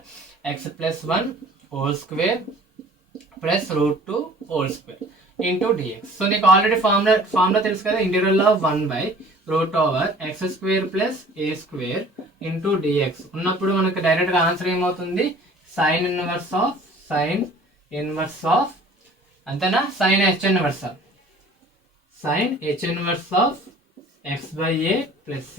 x plus 1 whole square plus √2 whole square into dx. So నీకు ఆల్రెడీ ఫార్ములా తెలుసు కదా, ఇంటీరియల్ లో 1/√x² plus a² into dx ఉన్నప్పుడు మనకి డైరెక్ట్ గా ఆన్సర్ ఏమవుతుంది? సైన్ ఇన్వర్స్ ఆఫ్ అంతేనా? Sine h inverse of x/a plus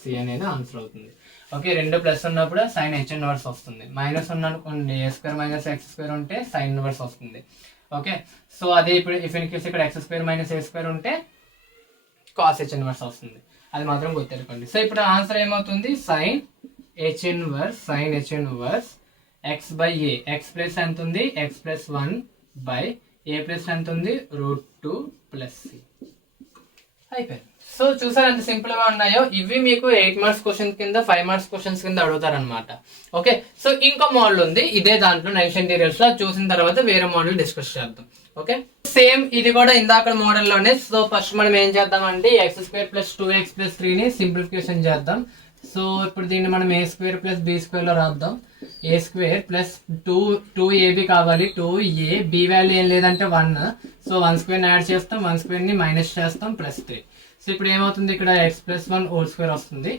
c అనేది ఆన్సర్ అవుతుంది. ఓకే, రెండు ప్లస్ ఉన్నప్పుడు సైన్ h ఇన్వర్స్ వస్తుంది, మైనస్ ఉన్ననుకోండి a² మైనస్ x² ఉంటే సైన్ ఇన్వర్స్ వస్తుంది. ఓకే, సో అదే ఇప్పుడు ఇఫ్ ఇన్ కేస్ ఇక్కడ x² మైనస్ a² ఉంటే కాస్ h ఇన్వర్స్ వస్తుంది. అది మాత్రం గుర్తుపెట్టుకోండి. సో ఇప్పుడు ఆన్సర్ ఏమవుతుంది? Sine h inverse x/a, x plus ఎంత ఉంది? x plus 1 by a plus ఎంత ఉంది? √2 ప్లస్ c. అయిపోయింది. సో చూసారు ఎంత సింపుల్ గా ఉన్నాయో. ఇవి మీకు 8 మార్క్స్ క్వశ్చన్ కింద 5 మార్క్స్ క్వశ్చన్స్ కింద అడుగుతారు అనమాట. ఓకే, సో ఇంకో మోడల్ ఉంది ఇదే దాంట్లో నైన్ సైడ్ ఇంటిగ్రల్స్ లో, చూసిన తర్వాత వేరే మోడల్ డిస్కస్ చేద్దాం. ఓకే, సేమ్ ఇది కూడా ఇందాక మోడల్ లోనే. సో ఫస్ట్ మనం ఏం చేద్దామంటే x² ప్లస్ 2x ప్లస్ 3 ని సింప్లిఫికేషన్ చేద్దాం. సో ఇప్పుడు దీన్ని మనం a² ప్లస్ b² లో రాద్దాం. a² ప్లస్ 2ab కావాలి, 2a, b వాల్యూ ఏం లేదంటే 1. సో 1² యాడ్ చేస్తాం, 1² ని మైనస్ చేస్తాం, ప్లస్ 3. సో ఇప్పుడు ఏమవుతుంది? ఇక్కడ x ప్లస్ 1 హోల్ స్క్వేర్ వస్తుంది,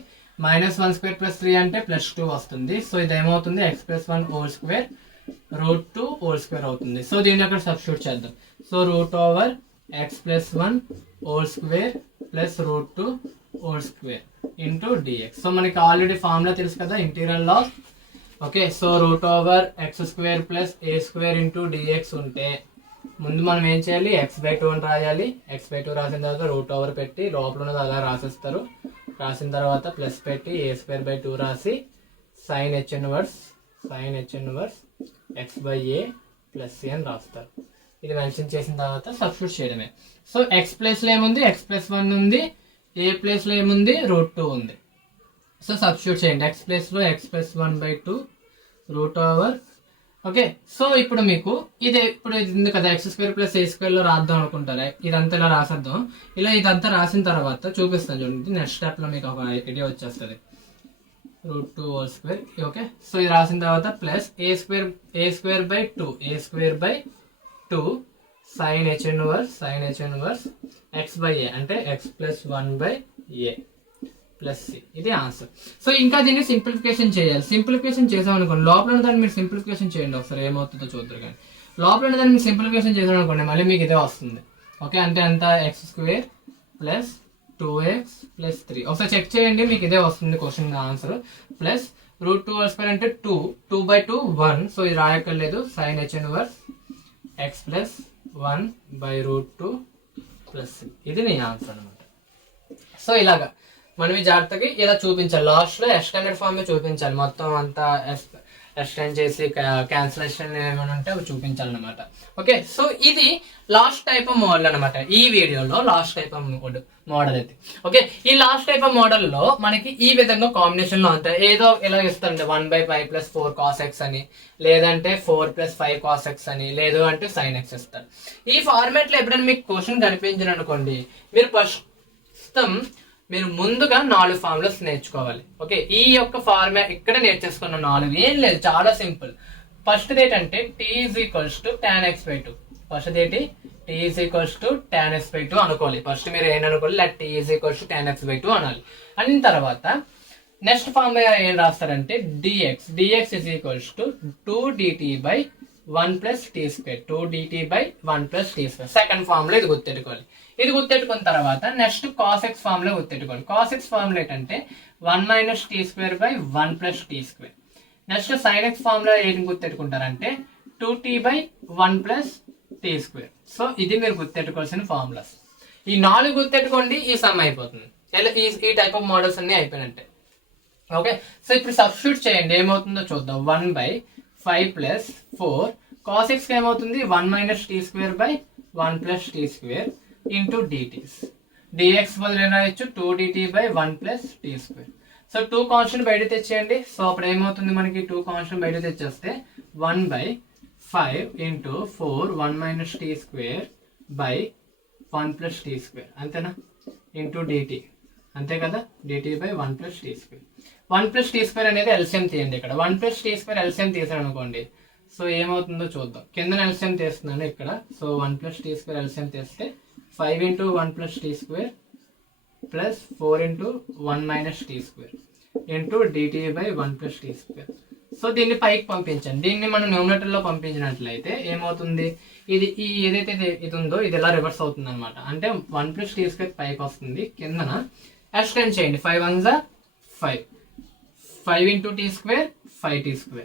-1² ప్లస్ 3 అంటే ప్లస్ 2 వస్తుంది. సో ఇది ఏమవుతుంది? x plus 1 whole square √2 whole square అవుతుంది. సో దీన్ని అక్కడ సబ్స్టిట్యూట్ చేద్దాం. So √x plus 1 whole square plus √2 whole square into dx. So మనకి ఆల్రెడీ ఫార్ములా తెలుసు కదా, interior of, okay, so √x² plus a² into dx ఉంటే ముందు మనం ఏం చేయాలి? x/2 అని రాయాలి. x/2 రాసిన తర్వాత √ఓవర్ పెట్టి లోపల ఉన్నది అలా రాసేస్తారు. రాసిన తర్వాత ప్లస్ పెట్టి a²/2 రాసి sine h inverse x/a plus c అని రాస్తారు. ఇది మెన్షన్ చేసిన తర్వాత సబ్స్టిట్యూట్ చేయడమే. సో x ప్లేస్ లో ఏముంది? x ప్లస్ 1 ఉంది, a ప్లేస్ లో ఏముంది? √2 ఉంది. సో సబ్స్టిట్యూట్ చేయండి. x ప్లేస్ లో x plus 1/2 √over. Okay, so ఇప్పుడు మీకు ఇది ఉంది కదా, x² ప్లస్ a² లో రాద్దాం అనుకుంటారా? ఇదంతా ఇలా రాసేద్దాం. ఇదంతా రాసిన తర్వాత చూపిస్తాను చూడండి. నెక్స్ట్ స్టెప్ లో మీకు ఒక ఐడియా వచ్చేస్తుంది. √2 హోల్ స్క్వేర్. ఓకే, సో ఇది రాసిన తర్వాత plus a²/2 sign h inverse x/a అంటే x plus 1/a plus c. ఇది ఆన్సర్. సో ఇంకా దీన్ని సింప్లిఫికేషన్ చేయాలి. సింప్లిఫికేషన్ చేసాం అనుకోండి, లోపల దాన్ని మీరు సింప్లిఫికేషన్ చేయండి ఒకసారి, ఏమవుతుందో చూద్దరు. కానీ లోపల దాన్ని మీరు సింప్లిఫికేషన్ చేసాం అనుకోండి, మళ్ళీ మీకు ఇదే వస్తుంది. ఓకే, అంటే అంత x² ప్లస్ 2x ప్లస్ 3. ఒకసారి చెక్ చేయండి, మీకు ఇదే వస్తుంది question answer. Plus √2 whole square అంటే 2/2 1. సో ఇది రాయక్కర్లేదు. Sine h inverse X plus 1/√2 plus ఇది నీ ఆన్సర్ అనమాట. సో ఇలాగా మనం ఈ జాగ్రత్తకి ఇలా చూపించాలి, లాస్ట్లో ఎక్స్టెండెడ్ ఫామ్ చూపించాలి, మొత్తం అంతా ఎక్స్టెండ్ చేసి క్యాన్సిలేషన్ ఏమైనా ఉంటే అవి చూపించాలన్నమాట. ఓకే, సో ఇది లాస్ట్ టైప్ ఆఫ్ మోడల్ అనమాట. ఈ వీడియోలో లాస్ట్ టైప్ ఆఫ్ మోడల్ అయితే ఓకే. ఈ లాస్ట్ టైప్ ఆఫ్ మోడల్లో మనకి ఈ విధంగా కాంబినేషన్ లో ఉంటాయి. ఏదో ఇలా ఇస్తారండి 1/5 + 4 cos x అని, లేదంటే 4 + 5 cos x అని, లేదు అంటే sin x ఇస్తారు. ఈ ఫార్మాట్ లో ఎప్పుడైనా మీకు క్వశ్చన్ కనిపించిన అనుకోండి, మీరు ప్రస్తుతం మీరు ముందుగా 4 ఫార్ములాస్ నేర్చుకోవాలి. ఓకే, ఈ యొక్క ఫార్మాట్ ఇక్కడ నేర్చేసుకున్న 4 ఏం లేదు, చాలా సింపుల్. ఫస్ట్ ఏంటంటే t = tan x/2. ఫస్ట్ ఏంటి t = tan x/2 అనుకోవాలి. ఫస్ట్ మీరు ఏం అనుకోవాలి, t = tan x/2 అనాలి. అన్న తర్వాత నెక్స్ట్ ఫార్ములా ఏం రాస్తారంటే dx = 2dt/1 + t². 2dt/1 + t². Second formula ఇది గుర్తెట్టుకోవాలి. ఇది గుర్తెట్టుకున్న తర్వాత నెక్స్ట్ cos x ఫార్ములా గుర్తెట్టుకోవాలి. cos x ఫార్ములా ఏంటంటే 1 - t²/1 + t². Next sin x formula ఏంటి గుర్తెట్టుకుంటారంటే 2t/1 + t². సో ఇది మీరు గుర్తెట్టుకోవాల్సిన ఫార్ములాస్. ఈ 4 గుర్తెట్టుకోండి, ఈ సమ్ అయిపోతుంది. ఈ టైప్ ఆఫ్ మోడల్స్ అన్ని అయిపోయినట్టే. ఓకే, సో ఇప్పుడు సబ్స్టిట్యూట్ చేయండి, ఏమవుతుందో చూద్దాం. 1/5 + 4 cos x ఏమవుతుంది 1 - t²/1 + t² into dt. dx బదులు ఏం రాయొచ్చు 2dt/1 + t². సో 2 కాన్స్టెంట్ బయట తెచ్చేయండి. సో అప్పుడు ఏమవుతుంది మనకి 2 కాన్స్టెంట్ బయట తెచ్చేస్తే 1/5 ఇంటూ 4 1 - t²/1 + t². అంతేనా, ఇంటూ dt. అంతే కదా, dt/1 + t². 1 + t² అనేది ఎల్సిఎం తీయండి. ఇక్కడ 1 + t² ఎల్సిఎం తీసాను అనుకోండి, సో ఏమవుతుందో చూద్దాం. కింద ఎల్సిఎం తీస్తున్నాను ఇక్కడ. సో 1 + t² ఎల్సిఎం తీస్తే 5 × 1 + t² plus 4 × 1 - t² into dt/1 + t². So దీన్ని పైకి పంపించండి. దీన్ని మనం న్యూమరేటర్ లో పంపించినట్లయితే ఏమవుతుంది, ఇది ఈ ఏదైతే ఇది ఉందో ఇది ఎలా రివర్స్ అవుతుంది అనమాట. అంటే 1 + t² పైకి వస్తుంది, కిందన ఎక్స్టెండ్ చేయండి. 5 1 = 5, 5 × t² 5t²,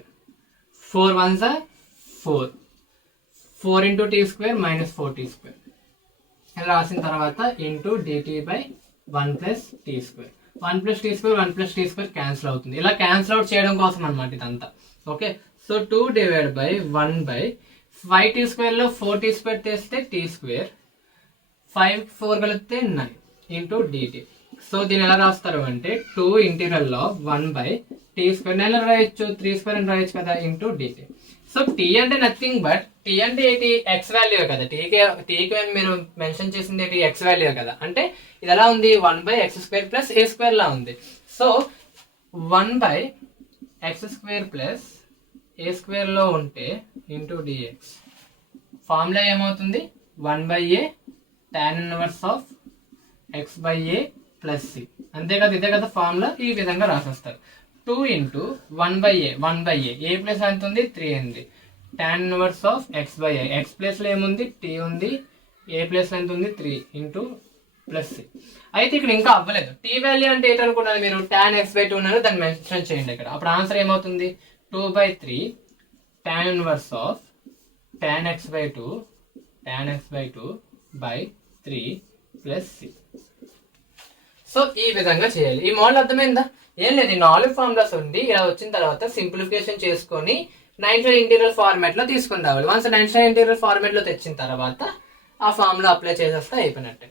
4 1 = 4, 4 × t² - 4t². ఇలా రాసిన తర్వాత into dt/1 + t². 1 + t² 1 + t² cancel అవుతుంది. ఇలా క్యాన్సిల్ అవుట్ చేయడం కోసం అనమాట ఇదంతా. ఓకే, సో 2/1/5t² లో 4t² తీస్తే t², 5 4 కలిపితే 9 ఇంటూ dt. సో దీన్ని ఎలా రాస్తారు అంటే 2 × 1/t². ఎలా రాయొచ్చు 3² అని రాయొచ్చు కదా, ఇంటూ dt. సో t అంటే నథింగ్ బట్ t అంటే ఏంటి, x వాల్యూ కదా. టీకి మీరు మెన్షన్ చేసింది ఏంటి, x వాల్యూ కదా. అంటే ఇది ఎలా ఉంది 1/x² + a² లా ఉంది. సో 1/x² + a² లో ఉంటే ఇంటూ dx. ఫార్ములా ఏమవుతుంది 1/a tan 1 x/a + c. అంతే కదా, ఇదే కదా ఫార్ములా. ఈ విధంగా రాసేస్తారు. 2 × 1/a, 1/a, a ప్లస్ ఎంత ఉంది 3 ఉంది. tan 1 x/a, x ప్లేస్ లో ఏముంది t ఉంది, a ప్లేస్ లో ఎంత ఉంది 3 ఇంటూ ప్లస్ c. అయితే ఇక్కడ ఇంకా అవ్వలేదు. t వాల్యూ అంటే ఏంటనుకున్నారు మీరు, tan x/2 ఉన్నారు, దాన్ని మెన్షన్ చేయండి ఇక్కడ. అప్పుడు ఆన్సర్ ఏమవుతుంది 2/3 tan 1 tan x/2 3 + c. So ఈ విధంగా చేయాలి. ఈ మోడల్ అర్థమైందా? ఏం లేదు, 4 ఫార్ములాస్ ఉంది. ఇలా వచ్చిన తర్వాత సింప్లిఫికేషన్ చేసుకొని 9 ఇంటీరియర్ ఫార్మాట్ లో తీసుకుని రావాలి. వన్స్ 9 ఇంటీరియర్ ఫార్మాట్ లో తెచ్చిన తర్వాత ఆ ఫార్ములా అప్లై చేసేస్తే అయిపోయినట్టే.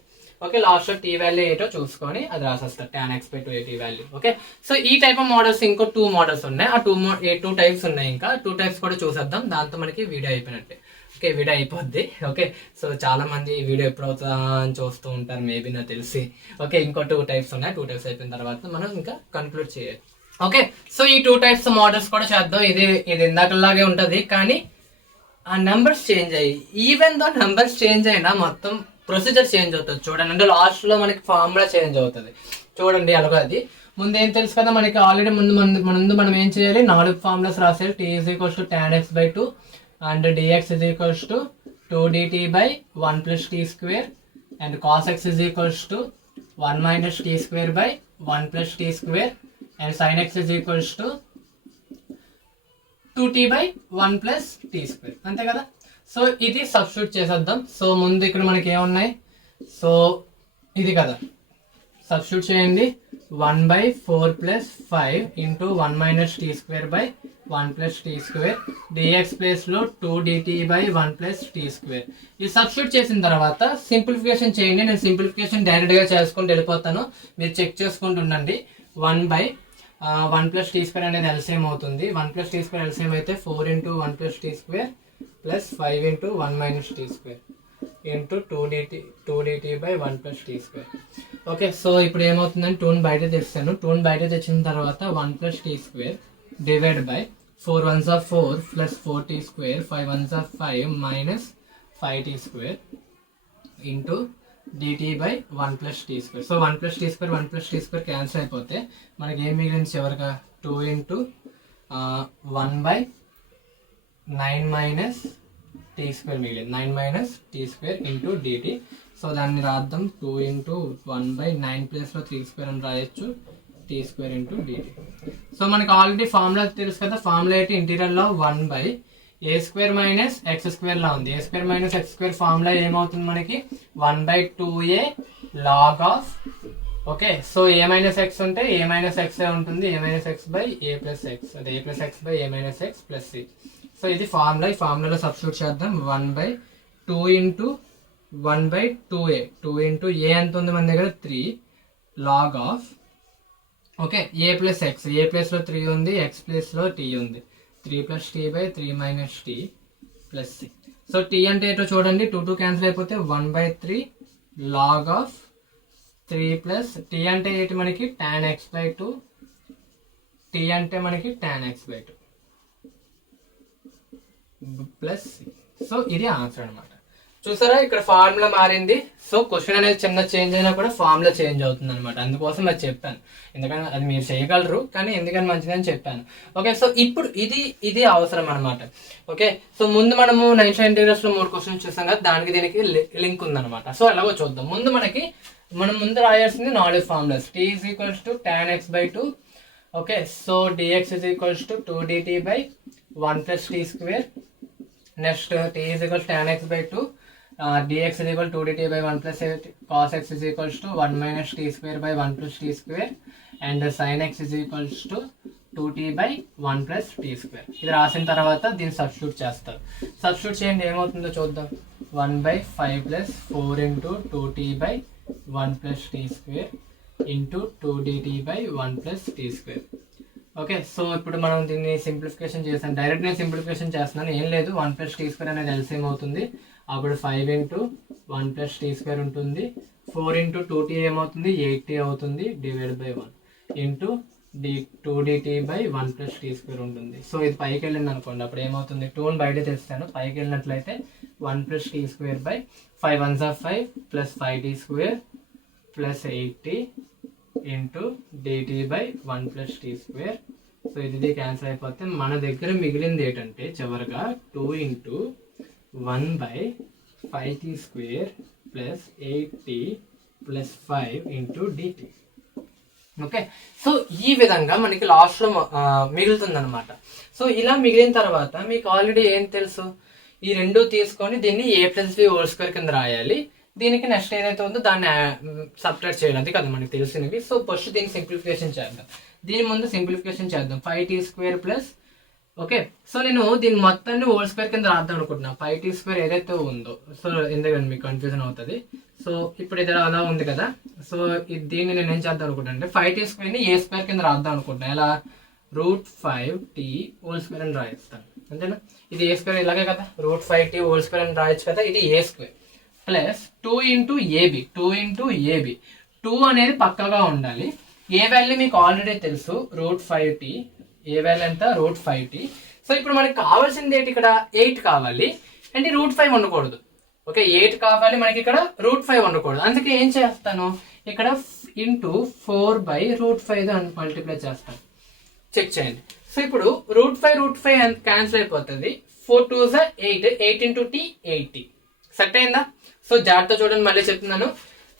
ఓకే, లాస్ట్ లో టీ వాల్యూ ఏంటో చూసుకొని అది రాసేస్తారు, tan x/2 t value. Okay, so ఈ టైప్ ఆఫ్ మోడల్స్ ఇంకో 2 మోడల్స్ ఉన్నాయి. ఆ 2 టైప్స్ ఉన్నాయి. ఇంకా 2 టైప్స్ కూడా చూసేద్దాం. దాంతో మనకి వీడియో అయిపోయినట్టే. ఓకే, వీడియో అయిపోద్ది. ఓకే, సో చాలా మంది వీడియో ఎప్పుడు అవుతా అని చూస్తూ ఉంటారు, మేబీ నాకు తెలిసి. ఓకే, ఇంకో 2 టైప్స్ ఉన్నాయి. 2 టైప్స్ అయిపోయిన తర్వాత మనం ఇంకా కన్క్లూడ్ చేయాలి. ఓకే, సో ఈ 2 టైప్స్ మోడల్స్ కూడా చేద్దాం. ఇది ఇందాకలాగే ఉంటది, కానీ ఆ నెంబర్స్ చేంజ్ అయ్యి, ఈవెన్ దో నెంబర్స్ చేంజ్ అయినా మొత్తం ప్రొసీజర్ చేంజ్ అవుతుంది. చూడండి, అంటే లాస్ట్ లో మనకి ఫార్ములా చేంజ్ అవుతుంది. చూడండి అలాగే. అది ముందు ఏం తెలుసు కదా మనకి, ఆల్రెడీ ముందు మనం ఏం చేయాలి, 4 formulas రాసేయాలి. t = tan x/2 and dx = 2dt/1 + t² and cos x = 1 - t²/1 + t² and sin x = 2t/1 + t². అంతే కదా. సో ఇది సబ్స్టిట్యూట్ చేసేద్దాం. సో ముందు ఇక్కడ మనకి ఏమున్నాయి, సో ఇది కదా, సబ్స్టిట్యూట్ చేయండి. 1/4 + 5 × 1 - t² / 1 + t², dx ప్లేస్ లో 2dt/1 + t². ఇది సబ్స్టిట్యూట్ చేసిన తర్వాత సింప్లిఫికేషన్ చేయండి. నేను సింప్లిఫికేషన్ డైరెక్ట్ గా చేసుకుంటూ వెళ్ళిపోతాను, మీరు చెక్ చేసుకుంటూ ఉండండి. 1/1 + t² అనేది ఎల్సిఎం అవుతుంది. 1 + t² ఎల్సిఎం అయితే 4 × 1 + t² + 5 × 1 - t² into 2dt/1 + t². Okay, so ఇప్పుడు ఏమవుతుందని 2ని బయట తెస్తాను. 2ని బయట తెచ్చిన తర్వాత 1 + t² divide by 4 1s are 4 + 4t², 5 1s are 5 - 5t² into dt/1 + t². So 1 + t², 1 + t² cancel అయిపోతే మనకి ఏం మిగిలింది చివరిగా, 2 × 1/9 - t² మిగిలింది. 9 - t² into dt. సో దాన్ని రాద్దాం. 2 × 1/9 ప్లేస్ లో 3² అని రాయొచ్చు, t² into dt. సో మనకి ఆల్రెడీ ఫార్ములా తెలుసు కదా, ఫార్ములా ఏంటి, ఇంటీరియర్ లో 1/a² - x² లా ఉంది. a² - x² ఫార్ములా ఏమవుతుంది మనకి, 1/2a log of. Okay, so a - x ఉంటే a - x ఉంటుంది, a - x/a + x, అదే a + x/a - x + c. So ఇది ఫార్ములా. ఈ ఫార్ములాలో సబ్స్టిట్యూట్ చేద్దాం. 1/2 × 1/2a, 2 × a ఎంత ఉంది మన దగ్గర, 3 log of. Okay, a + x, a place లో 3 ఉంది, x ప్లేస్ లో t ఉంది, 3 + t/3 - t + c. So t అంటే ఏంటో చూడండి, 2 2 క్యాన్సిల్ అయిపోతే 1/3 log of 3 + t అంటే ఏంటి మనకి, tan x/2, t అంటే మనకి tan x/2 + c. సో ఇది ఆన్సర్ అనమాట. చూసారా, ఇక్కడ ఫార్ములా మారింది. సో క్వశ్చన్ అనేది చిన్న చేంజ్ అయినా కూడా ఫార్ములా చేంజ్ అవుతుంది అనమాట. అందుకోసం అది చెప్పాను, ఎందుకంటే అది మీరు చేయగలరు కానీ ఎందుకని మంచిదని చెప్పాను. ఓకే, సో ఇప్పుడు ఇది అవసరం అనమాట. ఓకే, సో ముందు మనము 9th ఇంటిగ్రల్స్ లో 3 క్వశ్చన్స్ చూసాం కదా, దానికి దీనికి లింక్ ఉందన్నమాట. సో ఎలాగో చూద్దాం. మనం ముందు రాయాల్సింది 4 formulas. t = tan x/2. Okay, so dx = 2dt/1 + t². Next t = tan x/2, dx = 2dt/1 + cos x = 1 - t²/1 + t², and sin x = 2t/1 + t². ఇది రాసిన తర్వాత దీన్ని సబ్స్టిట్యూట్ చేస్తారు. సబ్స్టిట్యూట్ చేయండి, ఏమవుతుందో చూద్దాం. 1/5 + 4 × 2t/1 + t² into 2dt/1 + t². Okay, so ఇప్పుడు మనం దీన్ని సింప్లిఫికేషన్ చేసాం. డైరెక్ట్ నేను సింప్లిఫికేషన్ చేస్తున్నాను, ఏం లేదు. 1 + t² అనేది ఎల్సిఎం అవుతుంది. అప్పుడు 5 × 1 + t² ఉంటుంది. 4 × 2t ఏమవుతుంది, 8t అవుతుంది, divide by 1 into 2dt/1 + t² ఉంటుంది. సో ఇది పైకి వెళ్ళింది అనుకోండి, అప్పుడు ఏమవుతుంది, 2ని బయట తెస్తాను. పైకి వెళ్ళినట్లయితే 1 + t² 5 1s are 5 + 5t² + 8t into dt/1 + t². So ఇది క్యాన్సిల్ అయిపోతే మన దగ్గర మిగిలింది ఏంటంటే చివరిగా 2 × 1/5t² + 8t + 5 into dt. Okay, so ఈ విధంగా మనకి లాస్ట్ లో మిగులుతుంది అనమాట. సో ఇలా మిగిలిన తర్వాత మీకు ఆల్రెడీ ఏం తెలుసు, ఈ రెండు తీసుకొని దీన్ని a + b² కింద రాయాలి. దీనికి నెక్స్ట్ ఏదైతే ఉందో దాన్ని సబ్ట్రాక్ట్ చేయాలి, అది కదా మనకి తెలిసినవి. సో ఫస్ట్ దీన్ని సింప్లిఫికేషన్ చేద్దాం. దీని ముందు సింప్లిఫికేషన్ చేద్దాం. 5t² ప్లస్, ఓకే, సో నేను దీన్ని మొత్తాన్ని హోల్² కింద రాద్దాం అనుకుంటున్నా. 5t² ఏదైతే ఉందో, సో ఎందుకంటే మీకు కన్ఫ్యూజన్ అవుతుంది. సో ఇప్పుడు ఇది అలా ఉంది కదా, సో దీన్ని నేను ఏం చేద్దాం అనుకుంటున్నా అంటే 5t² ని a² కింద రాద్దాం అనుకుంటున్నా. ఎలా, √5t² అని రాయిస్తాను, అంతేనా. ఇది a² ఇలాగే కదా, √5t² అని రాయొచ్చు కదా. ఇది a² ప్లస్ 2 × ab. 2 × ab, 2 అనేది పక్కగా ఉండాలి. ఏ వాల్యూ మీకు ఆల్రెడీ తెలుసు, √5t. ఏ వాల్యూ ఎంత, √5t. సో ఇప్పుడు మనకి కావాల్సింది ఏంటి, ఇక్కడ 8 కావాలి అంటే √5 ఉండకూడదు. ఓకే, 8 కావాలి మనకి, ఇక్కడ √5 ఉండకూడదు. అందుకే ఏం చేస్తాను, ఇక్కడ ఇంటూ 4/√5 అని మల్టిప్లై చేస్తాను. చెక్ చేయండి. సో ఇప్పుడు √5 క్యాన్సిల్ అయిపోతుంది. 4 2s are 8, 8 × t 8t. Set అయిందా. సో జాగ్రత్త చూడండి, మళ్ళీ చెప్తున్నాను.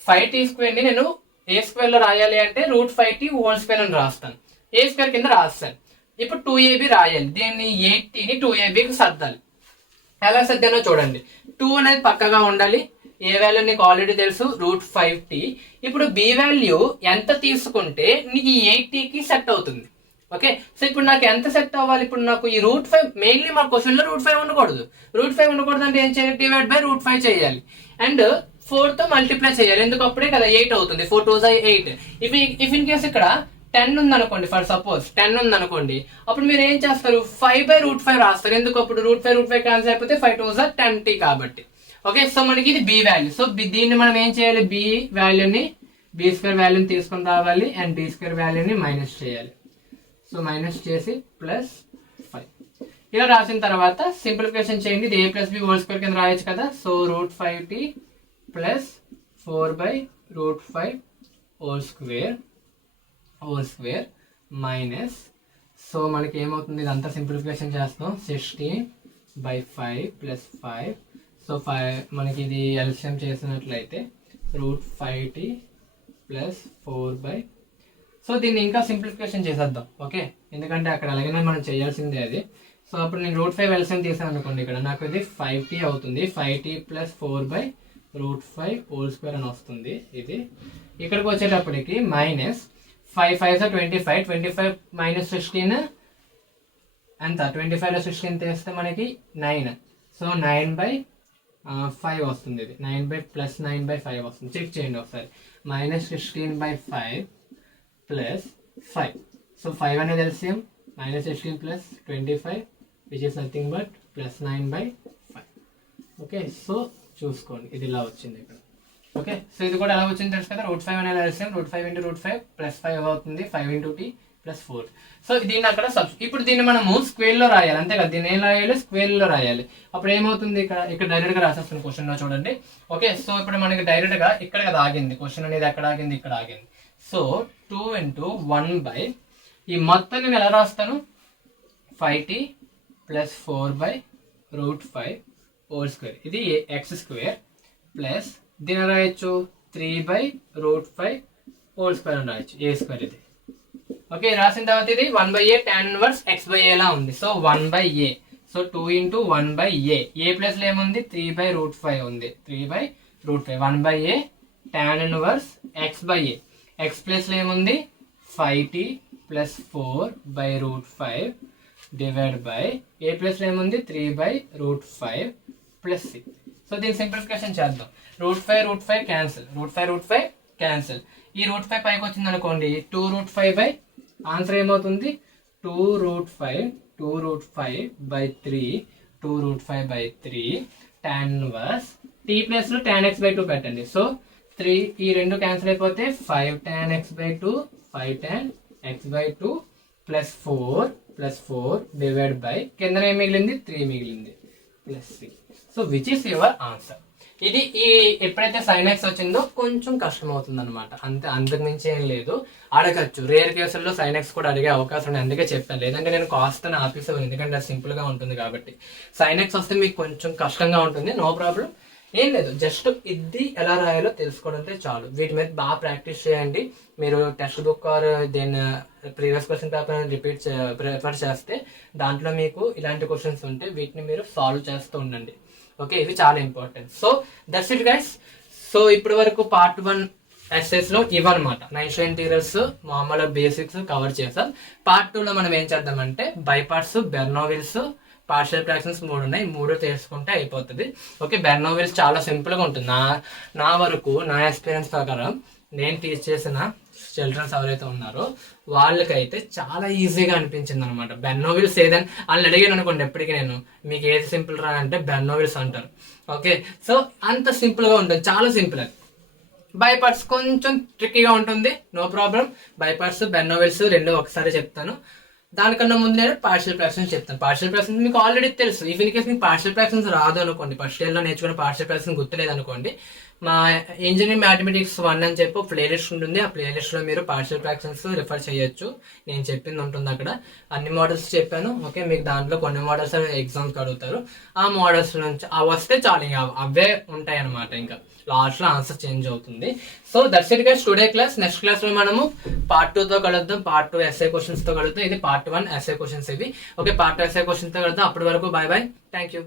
5t² ని నేను a² లో రాయాలి అంటే √5t² అని రాస్తాను, a² కింద రాస్తాను. ఇప్పుడు 2ab రాయాలి, దీన్ని 8tని 2abకి సర్దాలి. ఎలా సర్దానో చూడండి. 2 అనేది పక్కగా ఉండాలి. ఏ వాల్యూ నీకు ఆల్రెడీ తెలుసు, √5t. ఇప్పుడు బి వాల్యూ ఎంత తీసుకుంటే నీకు ఈ 8tకి సెట్ అవుతుంది. ఓకే, సో ఇప్పుడు నాకు ఎంత సెట్ అవ్వాలి? ఇప్పుడు నాకు ఈ √5 మెయిన్లీ మా క్వశ్చన్ లో √5 ఉండకూడదు. √5 ఉండకూడదు అంటే ఏం చేయాలి? డివైడ్ బై √5 చేయాలి అండ్ 4 తో మల్టిప్లై చేయాలి. ఎందుకు? అప్పుడే కదా 8 అవుతుంది. 4 2s 8. ఇఫ్ ఇన్ కేస్ ఇక్కడ 10 ఉందనుకోండి, ఫర్ సపోజ్ 10 ఉందనుకోండి, అప్పుడు మీరు ఏం చేస్తారు? 5/√5 రాస్తారు. ఎందుకు? అప్పుడు √5 క్యాన్సిల్ అయిపోతే 5 2s 10t కాబట్టి. ఓకే, సో మనకి ఇది బి వాల్యూ. సో దీన్ని మనం ఏం చేయాలి? బి వాల్యూని b² వాల్యూని తీసుకొని రావాలి అండ్ d² వాల్యూని మైనస్ చేయాలి. సో మైనస్ చేసి +5 ఇలా రాసిన తర్వాత సింప్లిఫికేషన్ చేయండి. ఇది a+b² కింద రాయొచ్చు కదా. సో √5t + 4/√5 మైనస్, సో మనకి ఏమవుతుంది? ఇదంతా సింప్లిఫికేషన్ చేస్తాం. 16/5 + 5. సో 5 మనకి ఇది ఎల్సిఎం చేసినట్లయితే √5t + 4/, సో దీన్ని ఇంకా సింప్లిఫికేషన్ చేసేద్దాం. ఓకే, ఎందుకంటే అక్కడ అలాగే మనం చేయాల్సిందే అది. సో అప్పుడు నేను √5 ఎల్సిఎం తీసాను అనుకోండి, ఇక్కడ నాకు ఇది 5t అవుతుంది. 5t + 4/√5 అని వస్తుంది. ఇది ఇక్కడికి వచ్చేటప్పటికి మైనస్ 5 5s 25, 25 - 16 ఎంత? 25 లో 16 తీస్తే మనకి 9. సో 9/5 వస్తుంది. ఇది 9/5 వస్తుంది. చెక్ చేయండి ఒకసారి. -16/5 + 5. సో 5 అనేది LCM. -16 + 25 which is nothing but +9/5. Okay, so చూసుకోండి ఇది ఇలా వచ్చింది ఇక్కడ. ఓకే, సో ఇది కూడా ఎలా వచ్చింది తెలుసు కదా. √5 అనేది ఎల్సిఎం. √5 × √5 +5 అవుతుంది. 5 × t + 4. సో దీన్ని అక్కడ ఇప్పుడు దీన్ని మనము స్క్వేర్ లో రాయాలి, అంతే కదా. దీన్ని ఏం రాయాలి? స్క్వేర్ లో రాయాలి. అప్పుడు ఏమవుతుంది? ఇక్కడ డైరెక్ట్ గా రాసేస్తుంది క్వశ్చన్ లో చూడండి. ఓకే, సో ఇప్పుడు మనకి డైరెక్ట్ గా ఇక్కడ కదా ఆగింది క్వశ్చన్ అనేది. ఎక్కడ ఆగింది? ఇక్కడ ఆగింది. సో 2 × 1/ ఈ మొత్తం నేను ఎలా రాస్తాను? 5t + 4/√5 ఇది x² ప్లస్ దీని రాయొచ్చు 3/√5 అని రాయొచ్చు, a² ఇది. ఓకే, రాసిన తర్వాత ఇది 1/a tan 1 x/a లా ఉంది. So 1/a. So 2 × 1/a. a plus లో ఏముంది? 3/√5 ఉంది. 3/√5 1/a tan 1 x/a. x plus లో ఏముంది? 5t + 4/√5 divide by a plus లో ఏముంది? 3/√5 + 6. సో దీని సింప్లిఫికేషన్ చేద్దాం. √5 క్యాన్సిల్, √5 క్యాన్సిల్. ఈ √5 పైకి వచ్చింది అనుకోండి, 2√5 ఆన్సర్ ఏమవుతుంది? 2√5/3 2√5/3 tan 1 t ప్లస్ లో tan x/2 పెట్టండి. సో 3 ఈ రెండు క్యాన్సిల్ అయిపోతే 5 tan x/2 5 tan x/2 +4 divide by కింద ఏం మిగిలింది? 3 మిగిలింది +6. So which is your answer. ఇది ఈ ఎప్పుడైతే sin x వచ్చిందో కొంచెం కష్టం అవుతుంది అనమాట. అంతకు మించి ఏం లేదు. అడగచ్చు, రేర్ కేసుల్లో sin x కూడా అడిగే అవకాశం ఉంది. అందుకే చెప్పాను, లేదంటే నేను కాస్ట్ అని ఆపేసేవాను, ఎందుకంటే అది సింపుల్ గా ఉంటుంది కాబట్టి. sin x వస్తే మీకు కొంచెం కష్టంగా ఉంటుంది. నో ప్రాబ్లం, ఏం లేదు. జస్ట్ ఇది ఎలా రాయాలో తెలుసుకోవడంతో చాలు. వీటి మీద బాగా ప్రాక్టీస్ చేయండి. మీరు textbook or then previous question paper prefer చేస్తే దాంట్లో మీకు ఇలాంటి క్వశ్చన్స్ ఉంటే వీటిని మీరు సాల్వ్ చేస్తూ ఉండండి. ఓకే, ఇది చాలా important. So that's it guys. So ఇప్పటి వరకు పార్ట్ 1 ఎస్ఎస్ లో ఇవన్నమాట. నైన్షియన్ ఇంటీరియల్స్ మామూలు బేసిక్స్ కవర్ చేసాం. పార్ట్ 2 లో మనం ఏం చేద్దామంటే బై పార్ట్స్, బెర్నోవిల్స్, పార్షియల్ ఫ్రాక్షన్స్ 3 ఉన్నాయి. 3 తెలుసుకుంటే అయిపోతుంది. ఓకే, బెర్నోవిల్స్ చాలా సింపుల్ గా ఉంటుంది. నా వరకు నా ఎక్స్పీరియన్స్ ప్రకారం నేను టీచ్ చేసిన చిల్డ్రన్స్ ఎవరైతే ఉన్నారో వాళ్ళకైతే చాలా ఈజీగా అనిపించింది అనమాట. బెర్నోవిల్స్ ఏదైనా వాళ్ళని అడిగాను అనుకోండి, ఎప్పటికీ నేను మీకు ఏది సింపుల్ రా అంటే బెర్నోవిల్స్ అంటారు. ఓకే, సో అంత సింపుల్ గా ఉంటుంది, చాలా సింపుల్. అది బై పార్ట్స్ కొంచెం ట్రిక్కీగా ఉంటుంది. No problem. By parts, Bernoulli's రెండు ఒకసారి చెప్తాను. దానికన్నా ముందు నేను పార్షియల్ ఫ్రాక్షన్స్ చెప్తాను. పార్షియల్ ఫ్రాక్షన్స్ మీకు ఆల్రెడీ తెలుసు. ఇఫ్ ఇన్ కేస్ మీకు పార్షియల్ ఫ్రాక్షన్స్ రాదు అనుకోండి, ఫస్ట్ ఇయర్ లో నేర్చుకున్న పార్షియల్ ఫ్రాక్షన్ గుర్తులేదు అనుకోండి, మా ఇంజనీరింగ్ మ్యాథమెటిక్స్ 1 అని చెప్పి ప్లేలిస్ట్ ఉంటుంది. ఆ ప్లేలిస్ట్ లో మీరు పార్షియల్ ఫ్రాక్షన్స్ రిఫర్ చేయొచ్చు. నేను చెప్పింది ఉంటుంది అక్కడ. అన్ని మోడల్స్ చెప్పాను. ఓకే, మీకు దాంట్లో కొన్ని మోడల్స్ ఎగ్జామ్స్ అడుగుతారు. ఆ మోడల్స్ నుంచి అవి వస్తే చాలు, ఇంకా అవే ఉంటాయి అనమాట. ఇంకా లాస్ట్ లో ఆన్సర్ చేంజ్ అవుతుంది. So that's it guys today class. Next class లో మనము పార్ట్ 2 తో కలుద్దాం. పార్ట్ 2 ఎస్ఏ క్వశ్చన్స్ తో కలుద్దాం. ఇది పార్ట్ 1 ఎస్ఏ క్వశ్చన్స్ ఇవి. ఓకే, పార్ట్ 2 ఎస్ఏ క్వశ్చన్స్ తో కలుద్దాం. అప్పటి వరకు బాయ్ బాయ్. Thank you.